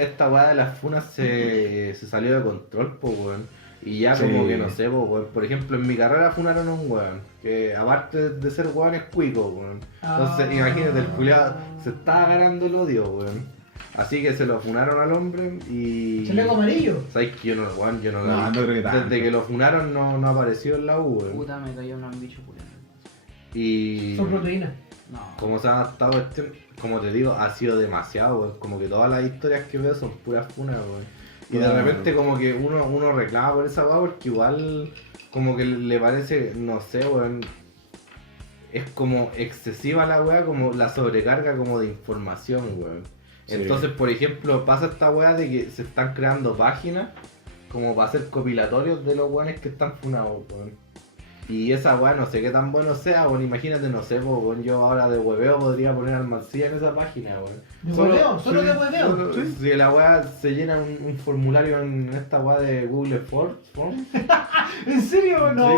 Esta weá de las funas se salió de control, po, weón. Y ya como Sí. que no sé, po, weón. Por ejemplo, en mi carrera funaron a un weón. Que aparte de ser weón es cuico, weón. Entonces, Ah. imagínate, el culiado se estaba ganando el odio, weón. Así que se lo funaron al hombre y. Chaleco amarillo. ¿Sabes que yo no, weón, yo no la No, vi. no creo que tanto. Desde que lo funaron no apareció en la U, weón. Puta, me cayó un bicho culiao. Y. Son proteínas. No. Como se ha adaptado este, como te digo, ha sido demasiado, weón. Como que todas las historias que veo son puras funas, weón. Y de Claro. repente como que uno reclama por esa weá porque igual como que le parece, no sé, weón. Es como excesiva la weá, como la sobrecarga como de información, weón. Sí. Entonces, por ejemplo, pasa esta weá de que se están creando páginas como para hacer compilatorios de los weones que están funados, weón. Y esa weá no sé qué tan bueno sea, weón. Imagínate, no sé, weón, yo ahora de hueveo podría poner al Mancilla en esa página, weón. ¿De hueveo? ¿Solo de hueveo? Sí. Si la weá se llena un formulario en esta weá de Google Forms, ¿En serio? No.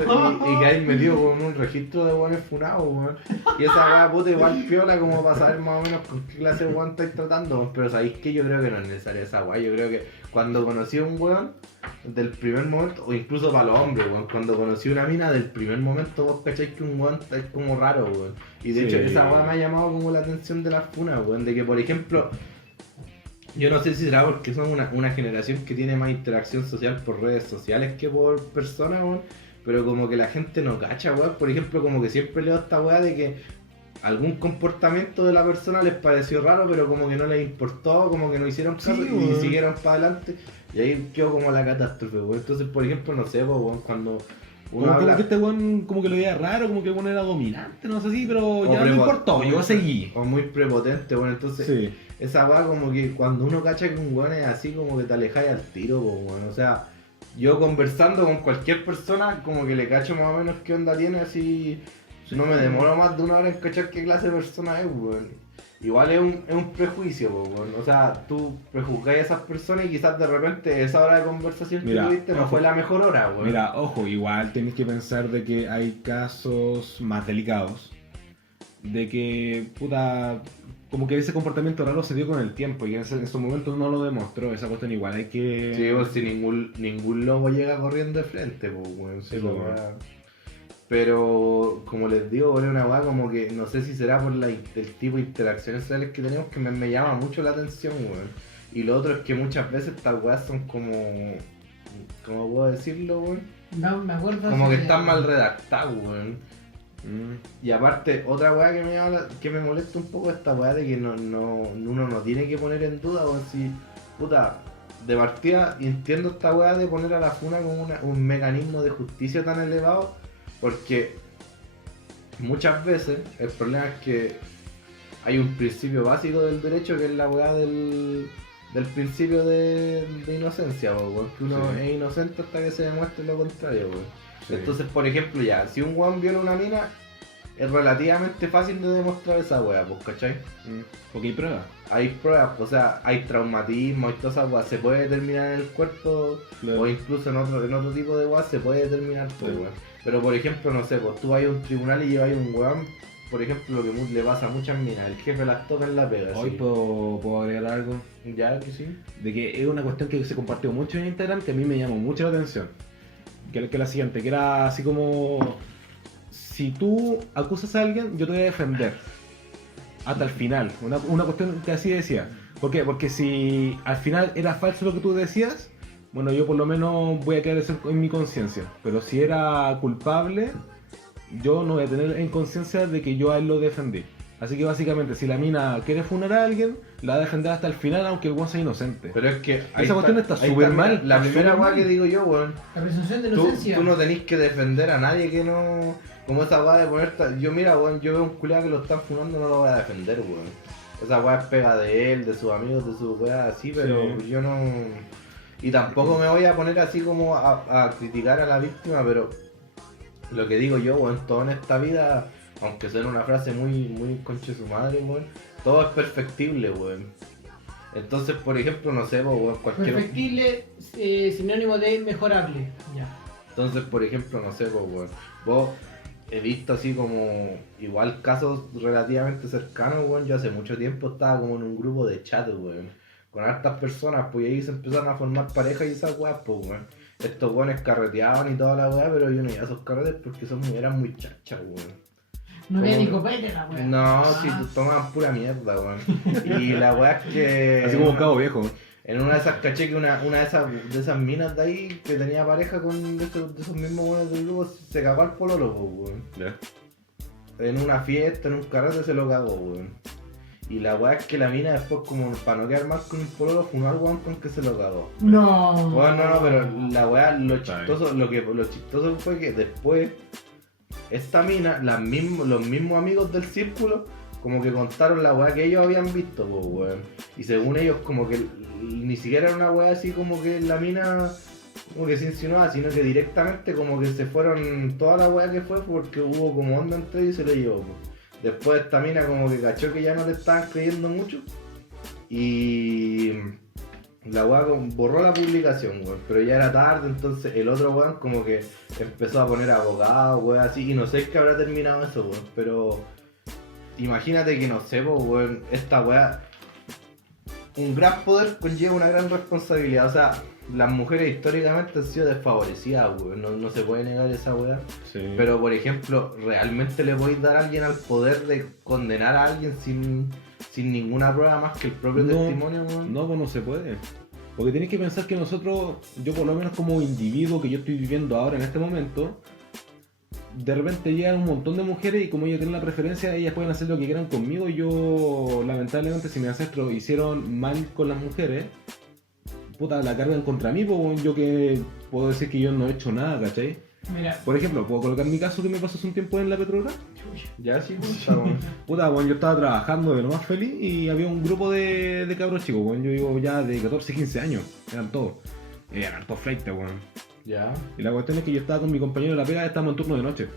sí, weón, entonces, y que hay metido con un registro de weones funados, weón. Y esa weá puta igual piola como para saber más o menos con qué clase de weón estáis tratando, weón. Pero sabéis que yo creo que no es necesaria esa weá. Yo creo que cuando conocí a un weón, del primer momento, o incluso para los hombres, weón, cuando conocí una mina del primer momento, vos cacháis que un weón es como raro, weón. Y de Sí. hecho esa weá me ha llamado como la atención de las funas, weón. De que por ejemplo, yo no sé si será porque son una generación que tiene más interacción social por redes sociales que por personas, weón. Pero como que la gente no cacha, weón. Por ejemplo, como que siempre leo esta weá de que algún comportamiento de la persona les pareció raro, pero como que no les importó, como que no hicieron caso Sí, y weón. siguieron para adelante. Y ahí quedó como la catástrofe, weón. Entonces, por ejemplo, no sé, weón, cuando uno Como habla... que este weón como que lo veía raro, como que el weón era dominante, no sé si, pero o ya no prepo- importó, yo seguí. O muy prepotente, bueno, entonces Sí. esa weá como que cuando uno cacha que un weón es así como que te alejáis al tiro, po, weón. O sea, yo conversando con cualquier persona como que le cacho más o menos qué onda tiene, así no me demoro más de una hora en cachar qué clase de persona es, weón. Igual es un prejuicio, po, weón. O sea, tú prejuzgáis a esas personas y quizás de repente esa hora de conversación Mira, que tuviste no ojo. fue la mejor hora, weón. Mira, ojo, igual tenés que pensar de que hay casos más delicados, de que, puta, como que ese comportamiento raro se dio con el tiempo y en esos momentos no lo demostró, esa cuestión igual hay que... Sí, pues si ningún lobo llega corriendo de frente, pues, weón. Sí, Sí, pues, weón. Pero, como les digo, weón, es una weá como que no sé si será por el tipo de interacciones sociales que tenemos que me llama mucho la atención, weón. Y lo otro es que muchas veces estas weas son como. ¿Cómo puedo decirlo, weón? No, me acuerdo. Como que hace- están mal redactadas, weón. Mm, Y aparte, otra weá que me molesta un poco esta weá de que uno no tiene que poner en duda, weón, si, puta, de partida entiendo esta weá de poner a la funa como un mecanismo de justicia tan elevado, porque muchas veces el problema es que hay un principio básico del derecho que es la weá del principio de inocencia, weón, que uno Sí. es inocente hasta que se demuestre lo contrario, weón. sí. Entonces, por ejemplo, ya, si un weón viola una mina, es relativamente fácil de demostrar esa weá, pues, ¿cachai? Porque hay pruebas. Hay pruebas, o sea, hay traumatismo y todas esas weas, se puede determinar en el cuerpo o incluso en otro tipo de weas se puede determinar, pues, Sí. weón. Pero, por ejemplo, no sé, pues tú vas a un tribunal y llevas un weón, por ejemplo, lo que le pasa a muchas minas, el jefe las toca en la pega, Hoy ¿sí? puedo agregar algo, Ya, que sí. de que es una cuestión que se compartió mucho en Instagram que a mí me llamó mucho la atención. Que la siguiente, que era así como, si tú acusas a alguien, yo te voy a defender. Hasta el final. Una cuestión que así decía. ¿Por qué? Porque si al final era falso lo que tú decías, bueno, yo por lo menos voy a quedar eso en mi conciencia. Pero si era culpable, yo no voy a tener en conciencia de que yo a él lo defendí. Así que básicamente, si la mina quiere funar a alguien, la va a defender hasta el final, aunque el weón sea inocente. Pero es que ahí Esa cuestión está ahí súper mira, mal, La está primera súper weá mal. que digo yo, weón. La presunción de Tú inocencia. no tenés que defender a nadie que no. Como esa weá de ponerte. Yo, mira, weón, yo veo un culiado que lo están funando, no lo voy a defender, weón. Esa weá es pega de él, de sus amigos, de su weá así, pero Sí. yo no. Y tampoco me voy a poner así como a criticar a la víctima, pero lo que digo yo, weón, todo en esta vida, aunque sea una frase muy conche su madre, weón, todo es perfectible, weón. Entonces, por ejemplo, no sé, weón, cualquier. Perfectible, sinónimo de mejorable. Ya. Entonces, por ejemplo, no sé, pues, weón, vos he visto así como igual casos relativamente cercanos, weón. Yo hace mucho tiempo estaba como en un grupo de chat, weón, con hartas personas, pues y ahí se empezaron a formar parejas y esas weas, pues, weón. Estos weones carreteaban y toda la wea, pero yo no iba a esos carretes porque eran muy chachas, weón. No había ¿Cómo? ni copete la wea. No, Ah. si tomaban pura mierda, weón. Y la wea es que. Así como un cabo viejo. En una de esas caché que una de esas minas de ahí que tenía pareja con de esos mismos weones del grupo se cagó al pololo, pues, weón. en una fiesta, en un carrete se lo cagó, weón. Y la weá es que la mina después, como para no quedar mal con un pololo, funó al weón con que se lo cagó. No. Bueno, no, pero la weá, lo chistoso fue que después, esta mina, los mismos amigos del círculo, como que contaron la weá que ellos habían visto, pues weón. Y según ellos, como que ni siquiera era una weá así como que la mina como que se insinuaba, sino que directamente como que se fueron toda la weá que fue porque hubo como onda entre ellos y se lo llevó, pues. Después esta mina como que cachó que ya no le estaban creyendo mucho y la weá borró la publicación, weón, pero ya era tarde, entonces el otro weón como que empezó a poner abogados, weón, así, y no sé qué habrá terminado eso, weón, pero imagínate que no sé, weón, esta weá, un gran poder conlleva una gran responsabilidad, o sea, las mujeres históricamente han sido desfavorecidas, weón, no se puede negar esa weá. Sí. Pero por ejemplo, ¿realmente le podéis dar a alguien al poder de condenar a alguien sin ninguna prueba más que el propio testimonio, weón? No, pues no se puede. Porque tienes que pensar que nosotros, yo por lo menos como individuo que yo estoy viviendo ahora en este momento, de repente llegan un montón de mujeres y como ellas tienen la preferencia, ellas pueden hacer lo que quieran conmigo y yo, lamentablemente, si mis ancestros hicieron mal con las mujeres, puta, la cargan contra mí, pues yo que puedo decir que yo no he hecho nada, ¿cachai? Mira. Por ejemplo, ¿puedo colocar mi caso que me pasó hace un tiempo en la Petrobras? Ya sí, weón. Puta, bueno, yo estaba trabajando de lo más feliz y había un grupo de cabros chicos, bueno, yo vivo ya de 14, 15 años, eran todos. Eran hartos flights, weón. Ya. Y la cuestión es que yo estaba con mi compañero de la pega, estábamos en turno de noche.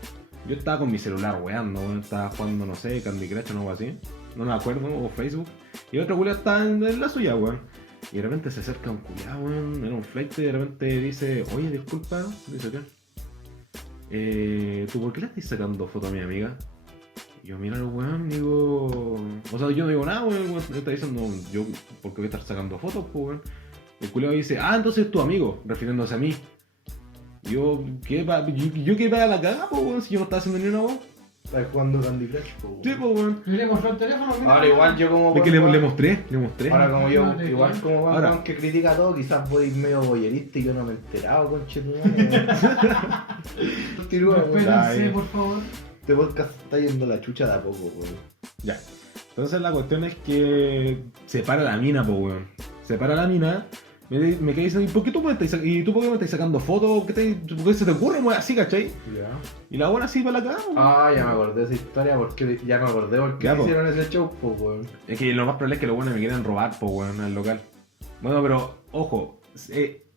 Yo estaba con mi celular weando, weón, estaba jugando, no sé, Candy Crush o algo así, no me acuerdo, o Facebook. Y el otro culiao estaba en la suya, weón. Y de repente se acerca un culiao, weón, era un flight y de repente dice, oye, disculpa, dice, ¿qué? ¿Tú por qué le estás sacando foto a mi amiga? Y yo miro al weón, digo... O sea, yo no digo nada, weón, me está diciendo, yo, ¿por qué voy a estar sacando fotos, pues, weón? El culiao dice, entonces es tu amigo, refiriéndose a mí. Yo, ¿qué paga la caga, pues, weón? Si yo no estaba haciendo ni una voz. Estás jugando Candy Crush, weón. Sí, pues, weón. Yo le mostré el teléfono, mira. Ahora igual yo como... Es que le mostré. Ahora como yo, Madre igual mía. como Ahora. weón que critica todo, quizás voy medio boyerista y yo no me he enterado, conchetumare. Espérense, por favor. Este podcast está yendo la chucha de a poco, weón. Ya. Entonces la cuestión es que se para la mina, pues, weón. Se para la mina, me quedé diciendo, ¿y por qué tú por qué me estás sacando fotos? ¿Por qué se te ocurre, weón? Así, ¿cachai? Ya. Y la buena así para la cagada, weón. Ya me acordé de esa historia porque ya me acordé porque Ya, po. hicieron ese show, pues, weón. Es que lo más probable es que los buenos me quieren robar, pues, weón, al local. Bueno, pero, ojo,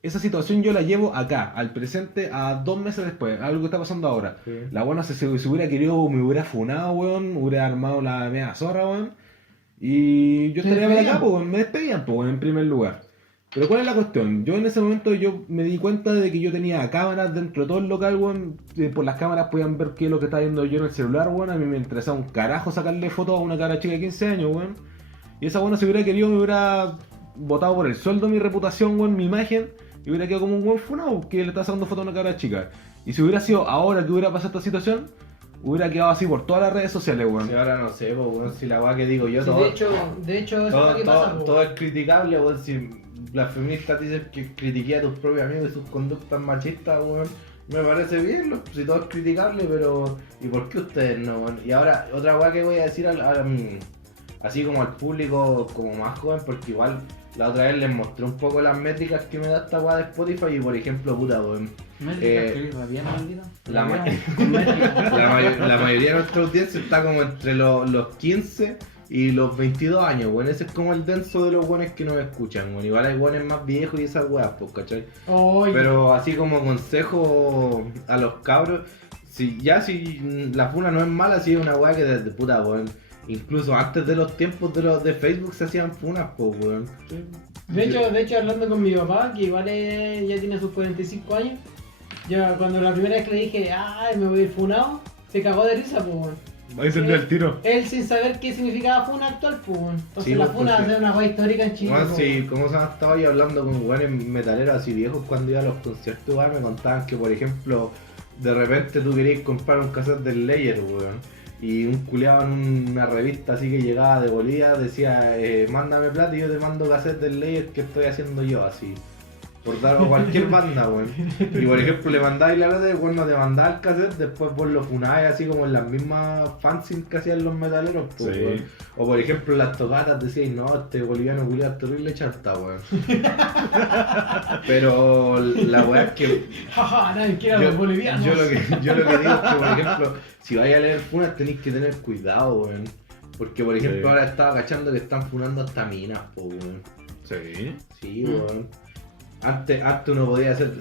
esa situación yo la llevo acá, al presente, a 2 meses después, algo que está pasando ahora. Sí. La buena si hubiera querido, me hubiera funado, weón, hubiera armado la media zorra, weón. Y yo ¿Te estaría para acá, despedían? pues, weón, me despedían, pues, weón, en primer lugar. Pero ¿cuál es la cuestión? Yo en ese momento yo me di cuenta de que yo tenía cámaras dentro de todo el local, weón. Por las cámaras podían ver qué es lo que estaba viendo yo en el celular, weón. A mí me interesaba un carajo sacarle fotos a una cara chica de 15 años, weón. Y esa buena si hubiera querido me hubiera botado por el sueldo mi reputación, weón, mi imagen. Y hubiera quedado como un weón funado que le estaba sacando fotos a una cara chica. Y si hubiera sido ahora que hubiera pasado esta situación, hubiera quedado así por todas las redes sociales, weón. Si ahora no sé, pues, weón, si la weá que digo yo, Sí, todo, de hecho, eso es lo que pasa, po. todo es criticable, weón. Si las feministas dicen que critiqué a tus propios amigos y sus conductas machistas, weón, me parece bien, si todo es criticable, pero ¿y por qué ustedes no, weón? Y ahora, otra weá que voy a decir así como al público como más joven, porque igual la otra vez les mostré un poco las métricas que me da esta weá de Spotify y por ejemplo, puta, weón. Métrica, bien maldita. La ma- Con métrica. La mayoría de nuestra audiencia está como entre los 15 y los 22 años, weón. Ese es como el denso de los weones que nos escuchan, weón. Igual hay weones más viejos y esas weas, pues, ¿cachai? Oye, Pero así como consejo a los cabros, si la funa no es mala, si es una wea que desde puta, weón. Incluso antes de los tiempos de Facebook se hacían funas, pues, weón. de hecho, hablando con mi papá, que igual ya tiene sus 45 años, yo cuando la primera vez que le dije, ay, me voy a ir funado, se cagó de risa, pues, weón. Ahí se el tiro. Él sin saber qué significaba funa actual, pues, weón. Entonces Sí, la pues, funa porque- es una weá histórica en Chile, Bueno, po, sí, weón. como se estaba yo hablando con weones metaleros así viejos cuando iba a los conciertos, weón, me contaban que, por ejemplo, de repente tú querías comprar un cassette del Slayer, weón. Y un culiado en una revista así que llegaba de Bolivia decía, mándame plata y yo te mando cassette del Slayer que estoy haciendo yo, así. por dar o cualquier banda, weón. Y por ejemplo le mandáis la lata y weón no te mandaba el cassette, después vos lo funabais así como en las mismas fanzines que hacían los metaleros, pues, Sí. weón. O por ejemplo en las tocatas decíais, no, este boliviano culiado es terrible chanta, weón. Pero la weá es que Jaja, nadie quiere a los bolivianos. yo lo que digo es que, por ejemplo, si vais a leer funas tenéis que tener cuidado, weón. Porque, por ejemplo, Sí. ahora estaba cachando que están funando hasta minas, po, weón. Sí. Sí, weón. Antes uno podía hacer,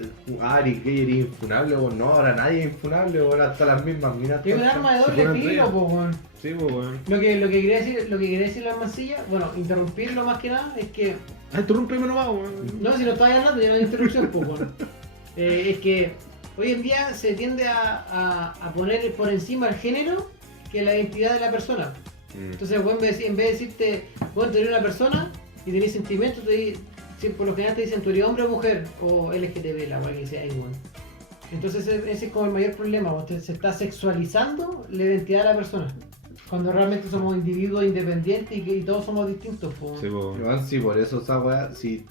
Ari, que eres infunable, weón. No, ahora nadie es infunable, weón. Hasta las mismas minas. Es un están- arma de se doble ponen filo, reas. po, weón. Sí, pues, weón. Lo que quería decir la mancilla, bueno, interrumpirlo más que nada, es que. Ah, interrúmpeme nomás, weón. No, si no estaba hablando, ya no hay interrupción, pues, weón. Es que hoy en día se tiende a poner por encima el género que la identidad de la persona. Entonces, weón, en vez de decirte, bueno, tú eres una persona y tenés sentimientos, por lo general te dicen, tú eres hombre o mujer, o LGTB, la weón que sea ahí, weón. Entonces ese es como el mayor problema, weón. Se está sexualizando la identidad de la persona. Cuando realmente somos individuos independientes y todos somos distintos, pues. Sí, pues. Weón, sí, por eso esa weá, si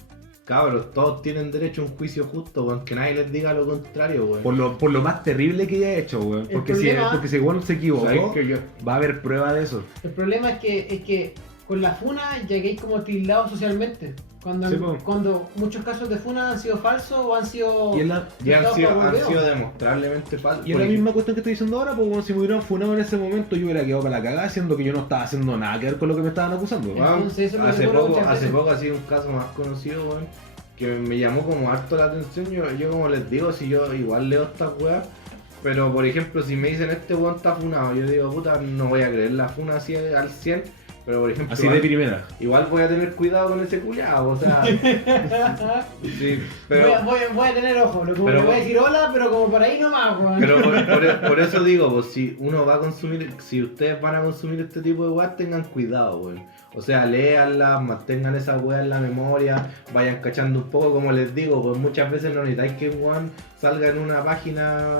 cabros, todos tienen derecho a un juicio justo, weón, que nadie les diga lo contrario, weón. Por lo más terrible que haya hecho, weón. El Porque problema- si weón se equivocó, ¿Sabes que yo? va a haber prueba de eso. El problema es que con la funa lleguéis como tildados socialmente. Cuando, Sí, po. cuando muchos casos de funa han sido falsos o han sido. Y es la, Ya han Estaba sido, por han hueveo. sido demostrablemente falsos. y es la misma cuestión que estoy diciendo ahora, pues, weón, si me hubieran funado en ese momento, yo hubiera quedado para la cagada, siendo que yo no estaba haciendo nada que ver con lo que me estaban acusando. Ya. weón. Entonces, eso es lo que hace ocurre poco, muchas hace veces. poco ha sido un caso más conocido, weón, que me llamó como harto la atención. Yo como les digo, si yo igual leo estas weas, pero por ejemplo, si me dicen este weón está funado, yo digo, puta, no voy a creer la funa así al 100, pero por ejemplo, Así de primera. igual voy a tener cuidado con ese culiado, o sea, sí, pero... Voy a tener ojo, lo que pero- le voy a decir hola, pero como por ahí nomás, weón. Pero por eso digo, pues si uno va a consumir, si ustedes van a consumir este tipo de weas, tengan cuidado, weón. O sea, léanlas, mantengan esa wea en la memoria, vayan cachando un poco, como les digo, pues muchas veces no necesitáis que un weón salga en una página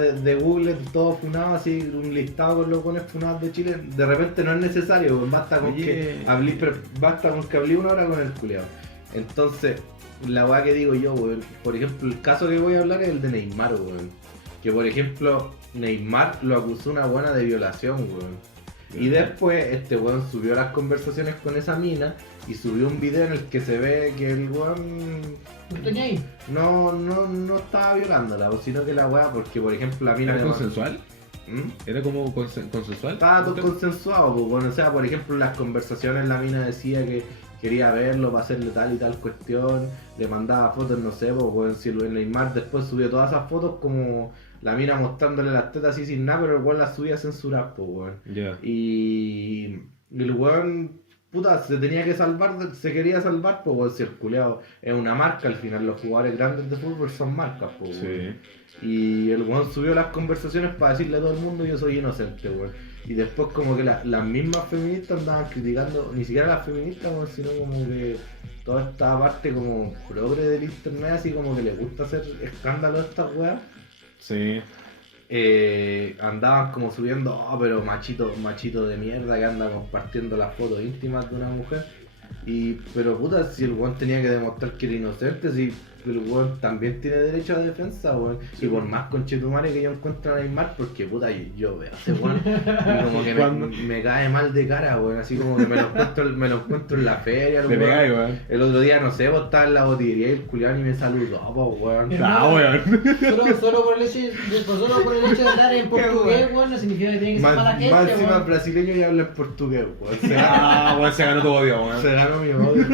de Google, todo funado, así, un listado con los weones funados de Chile. De repente no es necesario, weón, basta con que hablé una hora con el culiao. Entonces, la weá que digo yo, weón, por ejemplo, el caso que voy a hablar es el de Neymar, weón. Que por ejemplo, Neymar lo acusó una buena de violación, weón. Y después este weón subió las conversaciones con esa mina y subió un video en el que se ve que el weón No estoy ahí. no estaba violándola, sino que la weá, porque por ejemplo la mina ¿Era le consensual? ¿Mm? ¿Era como consensual? Estaba todo consensuado, pues bueno, o sea, por ejemplo en las conversaciones la mina decía que quería verlo para hacerle tal y tal cuestión, le mandaba fotos, no sé, pues bueno, si el Neymar después subió todas esas fotos como la mina mostrándole las tetas así sin nada, pero el weón las subía censuradas, pues weón. Ya. Y el weón, puta, se tenía que salvar, se quería salvar, pues weón, si el culeado es una marca, al final los jugadores grandes de fútbol son marcas, pues weón. Sí. Y el weón subió las conversaciones para decirle a todo el mundo yo soy inocente, weón. Y después como que las mismas feministas andaban criticando, ni siquiera las feministas, weón, sino como que toda esta parte como progre del internet, así como que le gusta hacer escándalo a estas weas. Sí. Andaban como subiendo, oh, pero machito de mierda que anda compartiendo las fotos íntimas de una mujer. Pero puta, si el weón tenía que demostrar que era inocente, si el weón también tiene derecho a defensa, weón. Y por más conchetumare que yo encuentro a Neymar, porque puta, yo veo a ese weón y como que Cuando- me cae mal de cara, weón. Así como que me lo encuentro en la feria, el Le weón. pegáis, weón. El otro día, no sé, pues estaba en la botillería y el culián y me saludó, pues weón. Ah, weón. Solo por el hecho de hablar en portugués, weón, no significa que tiene que ser mala Más gente, encima weón. brasileño y habla en portugués, weón. Ah, weón, se ganó tu odio, weón. Se ganó mi odio.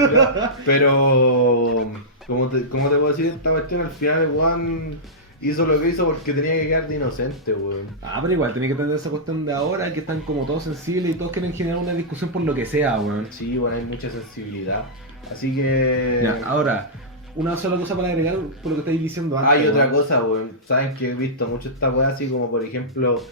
Pero, como te puedo decir, esta cuestión al final el weón hizo lo que hizo porque tenía que quedar de inocente, weón. Ah, pero igual, tenés que tener esa cuestión de ahora que están como todos sensibles y todos quieren generar una discusión por lo que sea, weón. Sí, bueno, hay mucha sensibilidad. Así que... Ya, ahora, una sola cosa para agregar por lo que estáis diciendo antes. Hay otra weón. cosa, weón. Saben que he visto mucho esta weá así como por ejemplo,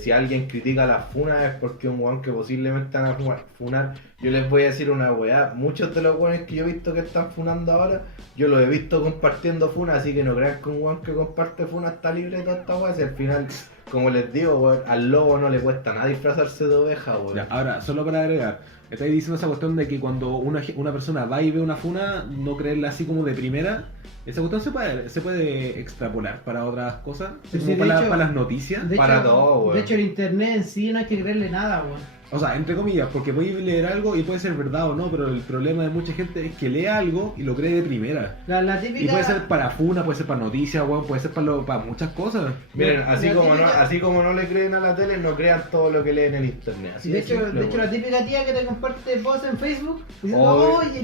si alguien critica las funas es porque un weón que posiblemente van a funar. Yo les voy a decir una weá, muchos de los weones que yo he visto que están funando ahora, yo los he visto compartiendo funas, así que no crean que un weón que comparte funas está libre de toda esta weá, si al final, como les digo, weón, al lobo no le cuesta nada disfrazarse de oveja, weón. Ya, ahora, solo para agregar, Estáis diciendo esa cuestión de que cuando una persona va y ve una funa, no creerla así como de primera. Esa cuestión se puede extrapolar para otras cosas, Sí, como de para, hecho- para las noticias. De Para hecho, todo, weón. de hecho, el internet en sí no hay que creerle nada, weón. O sea, entre comillas, porque voy a leer algo y puede ser verdad o no, pero el problema de mucha gente es que lee algo y lo cree de primera. La Y típica. puede ser para funa, puede ser para noticias, weón, puede ser para muchas cosas. Miren, así La como, no, típica- así como no le creen a la tele, no crean todo lo que leen en internet. Así De hecho, simple, de hecho, la weón. típica tía que te comparte posts en Facebook diciendo, Oy. oye,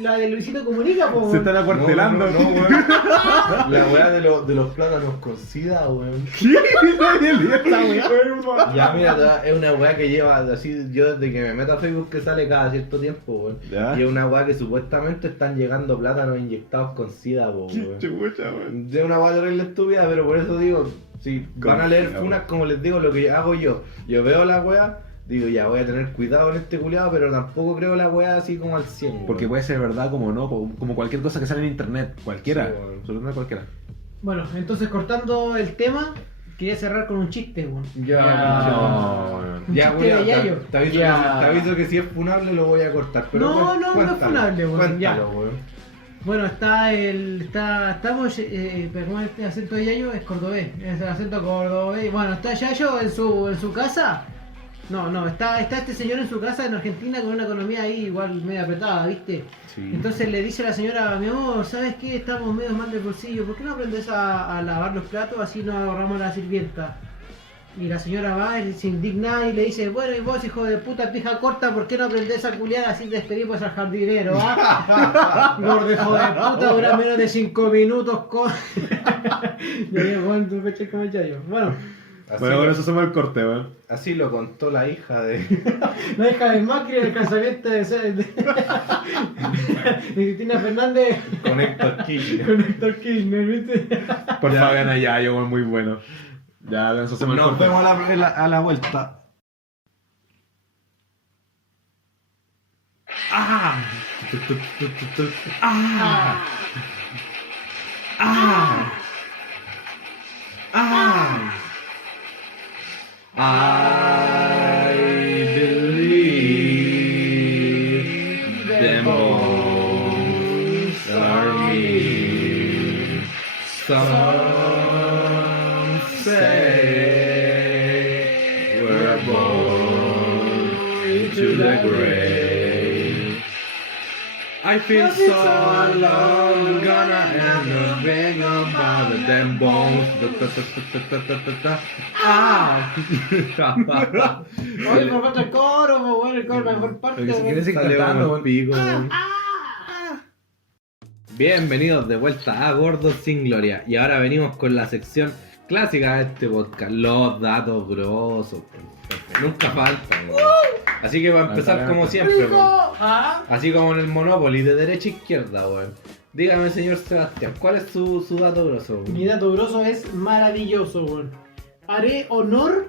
la de Luisito Comunica, po. Se están acuartelando. No, weón. La weá de los plátanos con sida, weón. Ya, mira, es una weá que lleva así, yo desde que me meto a Facebook que sale cada cierto tiempo, weón. Ya. Y es una weá que supuestamente están llegando plátanos inyectados con sida, po, weón. Es una weá terrible estúpida, pero por eso digo, si van a leer sida, funas, como les digo, lo que hago yo veo la weá, digo ya voy a tener cuidado en este culiado, pero tampoco creo la weá así como al 100, weón. Porque puede ser verdad como no, como cualquier cosa que sale en internet, cualquiera, Sí, weón. absolutamente cualquiera. Bueno, entonces cortando el tema, quería cerrar con un chiste, weón. Ya, No, Un ya, chiste weón, de Yayo. te aviso, Ya. te aviso que si es funable lo voy a cortar, pero No, no es cuéntalo, funable, weón, cuéntalo, ya. weón. Bueno, estamos, pero este acento de Yayo es cordobés, es el acento cordobés. Bueno, está Yayo en su casa. No, está este señor en su casa en Argentina con una economía ahí igual medio apretada, ¿viste? Sí. Entonces le dice a la señora, mi amor, ¿sabes qué? Estamos medio mal del bolsillo, ¿por qué no aprendes a lavar los platos así nos ahorramos la sirvienta? Y la señora va y se indigna y le dice, bueno, y vos, hijo de puta pija corta, ¿por qué no aprendés a culiar así despedimos al jardinero, ah? Gordo hijo de puta, dura menos de 5 minutos con... Ya digo, Juan, tú me como el Yayo. Bueno, Así, Bueno, con eso hacemos el corte, weón. así lo contó la hija de... la hija de Macri en el casamiento de Cristina Fernández con Héctor Kirchner. con Héctor Kirchner, ¿viste? Por favor, vean allá, yo, weón, muy bueno. Ya, con eso hacemos el Nos corte. vemos a la vuelta. ¡Ah! ¡Ah! ¡Ah! ¡Ah! I believe them bones are me. Some say we're born into the grave. I feel so alone, gonna end up being about them bones. Ah. Oye, por falta el coro, pues, bueno, el coro es la mejor parte. Pero si weón. quieres ir Sale cantando, como el pico, weón. Bienvenidos de vuelta a Gordos sin Gloria. Y ahora venimos con la sección clásica de este podcast, los datos grosos. Nunca faltan, weón. Así que para empezar como siempre, ¡Rico! weón. ¿Ah? Así como en el Monopoly, de derecha a izquierda, weón. Dígame, señor Sebastián, ¿cuál es su dato grosso? Mi dato grosso es maravilloso, weón. Haré honor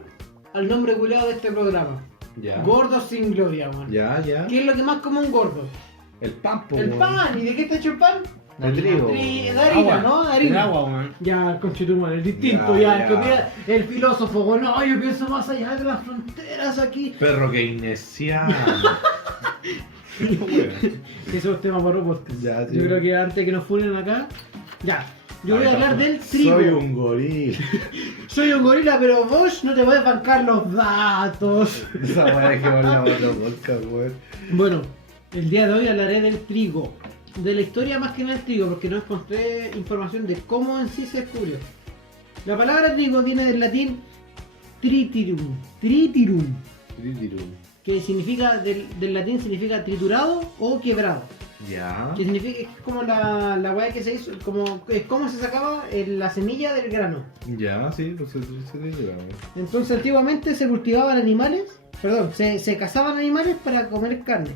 al nombre culiado de este programa. Ya. Gordos sin gloria, weón. Ya. ¿Qué es lo que más come un gordo? El pan, po, El weón. pan. ¿Y de qué está hecho el pan? De trigo. De harina, ¿no? De harina. agua, weón. Ya, conchetumare, es distinto, Ya, ya. ya. Mira, el filósofo, weón, no, yo pienso más allá de las fronteras aquí. Perro keynesiano. Eso es tema para otro podcast. Ya, sí. Yo creo que antes que nos funen acá, ya. Yo voy a hablar del trigo. Soy un goril. Soy un gorila, pero vos no te podés bancar los datos. Esa weá que en la otra podcast, weón. Bueno, el día de hoy hablaré del trigo. De la historia más que nada del trigo, porque no encontré información de cómo en sí se descubrió. La palabra trigo viene del latín tritirum. Tritirum. Que significa, del latín significa triturado o quebrado. Ya. Que significa, es como la weá que se hizo, es como se sacaba la semilla del grano. Ya, sí, pues se dice, Entonces antiguamente se cultivaban animales, perdón, se cazaban animales para comer carne.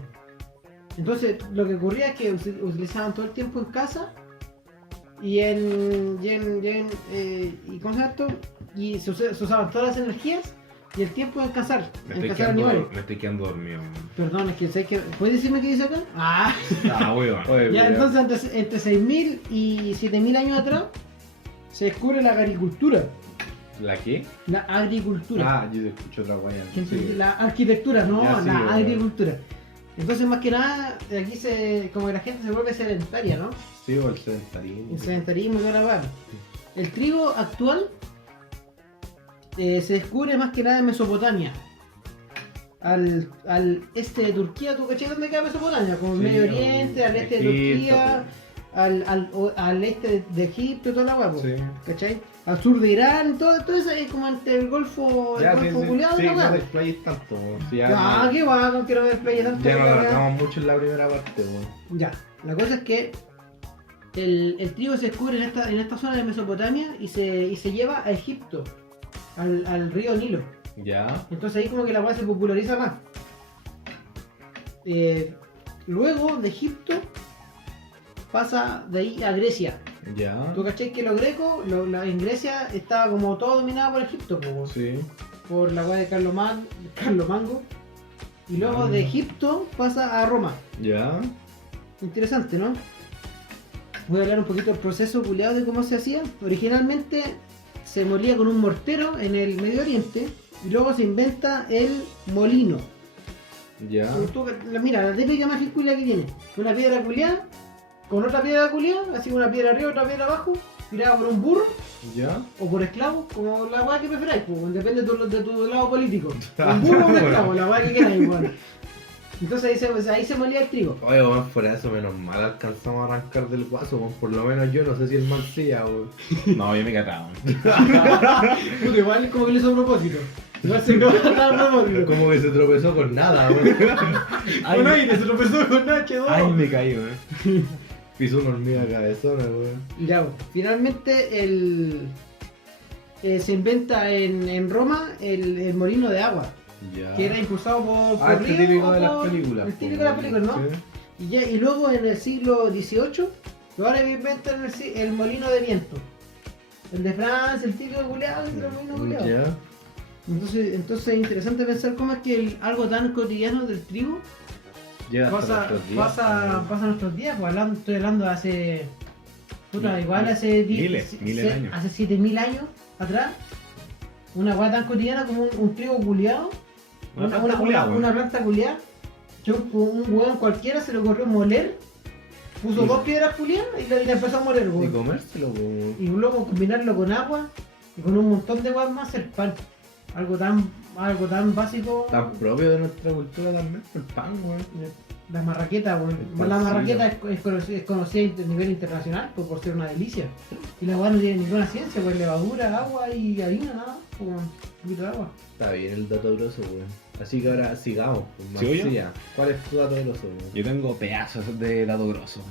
Entonces lo que ocurría es que utilizaban todo el tiempo en casa y ¿cómo se llama esto? Y se usaban todas las energías y el tiempo en cazar animales. Me estoy quedando dormido. Perdón, es que sé que... ¿Puedes decirme qué dice acá? Ah, Ah, weón. ya, entonces entre 6.000 y 7.000 años atrás se descubre la agricultura. ¿La qué? La agricultura. Ah, yo te escucho otra guaya. La arquitectura, no, Ya, sí, la bueno. agricultura. Entonces, más que nada, aquí como que la gente se vuelve sedentaria, ¿no? Sí, o el sedentarismo. El sedentarismo y toda la weá. El trigo actual se descubre más que nada en Mesopotamia. Al este de Turquía, ¿tú cachai dónde queda Mesopotamia? Como el Sí, Medio Oriente, al este de Egipto, Turquía, al este de Egipto, toda la weá, po, Sí. ¿cachai? Al sur de Irán, todo eso es como ante el Golfo, Ya, el sí, Golfo sí, culiado, sí, la no weá. te explayes tanto, weón. Sí, Ah, qué guay, no quiero ver playa tanto. ya nos la weá. alargamos mucho en la primera parte, weón. Ya, la cosa es que el trigo se descubre en esta zona de Mesopotamia y se lleva a Egipto, al río Nilo. Ya, Entonces ahí como que la weá se populariza más. Luego de Egipto pasa de ahí a Grecia. ya. ¿Tú cachai que los grecos, en Grecia estaba como todo dominado por Egipto, Sí. por la weá de Carlomango. Y luego de Egipto pasa a Roma. Ya. Interesante, ¿no? Voy a hablar un poquito del proceso culiado de cómo se hacía. Originalmente se molía con un mortero en el Medio Oriente y luego se inventa el molino. Ya. Mira, la típica magia culiada que tiene. Una piedra culiada con otra piedra culiada, así una piedra arriba, otra piedra abajo, tirada por un burro Ya. o por esclavo, como la weá que preferáis, pues, depende de tu lado político. Un burro o un esclavo, la weá que queráis, igual. Entonces ahí se molía el trigo. Oye, weón, fuera de eso, menos mal alcanzamos a arrancar del guaso, weón. Por lo menos yo, no sé si el man sea, weón. No, yo me cataba. Puta, igual es como que lo hizo a propósito. Igual se quedó a propósito. Como que se tropezó con nada, weón. Con aire, se tropezó con H2. Ay, me caí, weón. Pisó una hormiga cabezona, weón. Ya, pues, finalmente se inventa en Roma el molino de agua, Ya. que era impulsado por Este río típico o de las por- películas. El po, típico de las películas, ¿no? Sí. Y luego en el siglo XVIII, ahora inventan el molino de viento. El de Francia, el típico culeado, el molino culeado. Ya. Entonces es interesante pensar cómo es que algo tan cotidiano del trigo Llega hasta pasa nuestros días. a nuestros días. Pues estoy hablando de hace. Puta, igual hace Miles de años. Hace 7000 años atrás. Una weá tan cotidiana como un trigo culiado. Una planta culiada, weón. Una planta culiada. Que un weón cualquiera se le ocurrió moler. Puso Y- dos piedras culiadas y la empezó a moler, Y weón. comérselo, weón. Y luego combinarlo con agua y con un montón de weas más el pan. Algo tan básico. Tan propio de nuestra cultura también, el pan, weón. La marraqueta, weón. El La pancillo. marraqueta es conocida a nivel internacional por ser una delicia. Y la weá no tiene ninguna ciencia, pues levadura, agua y harina, nada. Como un poquito de agua. Está bien el dato grosso, weón. Así que ahora sigamos. Pues, ¿Sigo yo? Marcilla. ¿Cuál es tu dato grosso, weón? Yo tengo pedazos de dato grosso.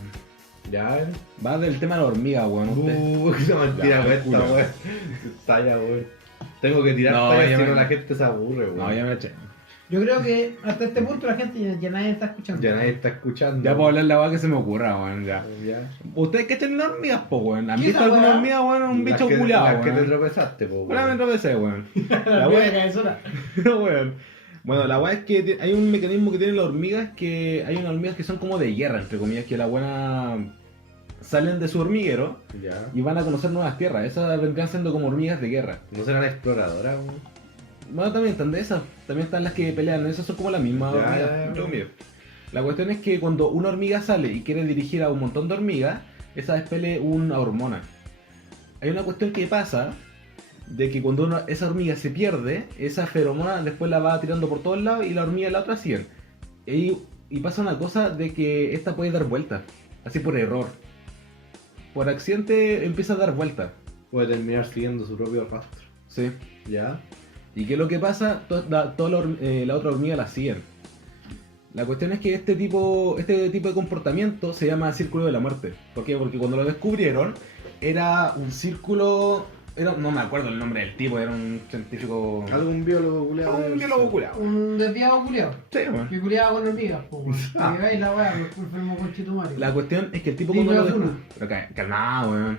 Ya, a ver. Va del tema de la hormiga, weón. Usted. Qué mentira Ya, cuesta, culo. weón. Talla, weón. Tengo que tirar No, tallas, ya si me- no la gente se aburre, weón. No, ya me eché. Yo creo que hasta este punto la gente ya nadie está escuchando. Ya nadie está escuchando. Ya puedo hablar la weá que se me ocurra, weón. Ya. Ya. ¿Ustedes cachan las hormigas, po, weón? ¿Han ¿Qué visto esa alguna weá? hormiga, weón? Un Las bicho que- culiado, Las que te weón. tropezaste, po, Ahora me weón. tropecé, weón. La La weá weá- de cabezona. Weón. Bueno, la weá es que hay un mecanismo que tienen las hormigas, que hay unas hormigas que son como de guerra, entre comillas, que la buena salen de su hormiguero Ya. y van a conocer nuevas tierras. Esas vendrían siendo como hormigas de guerra. ¿No serán exploradoras, weón? Bueno, también están de esas. También están las que pelean. Esas son como las mismas Ya, hormigas, ya, ya. entre comillas. La cuestión es que cuando una hormiga sale y quiere dirigir a un montón de hormigas, esa expele una hormona. Hay una cuestión que pasa de que cuando esa hormiga se pierde, esa feromona después la va tirando por todos lados y la hormiga y la otra siguen. Y pasa una cosa de que esta puede dar vueltas, así por error. Por accidente empieza a dar vueltas. Puede terminar siguiendo su propio rastro. Sí. Ya. ¿Y qué es lo que pasa? Toda la otra hormiga la siguen. La cuestión es que este tipo de comportamiento se llama círculo de la muerte. ¿Por qué? Porque cuando lo descubrieron era un círculo... no me acuerdo el nombre del tipo, era un científico... Algún biólogo culiado. Un biólogo curado. Un desviado culiado. Sí, bueno. Que culiaba con hormigas, po, weón. Que veis la weá, por enfermo con Chitumario. La cuestión es que el tipo Dime cuando lo alguna. descubrió... Pero calmado, weón.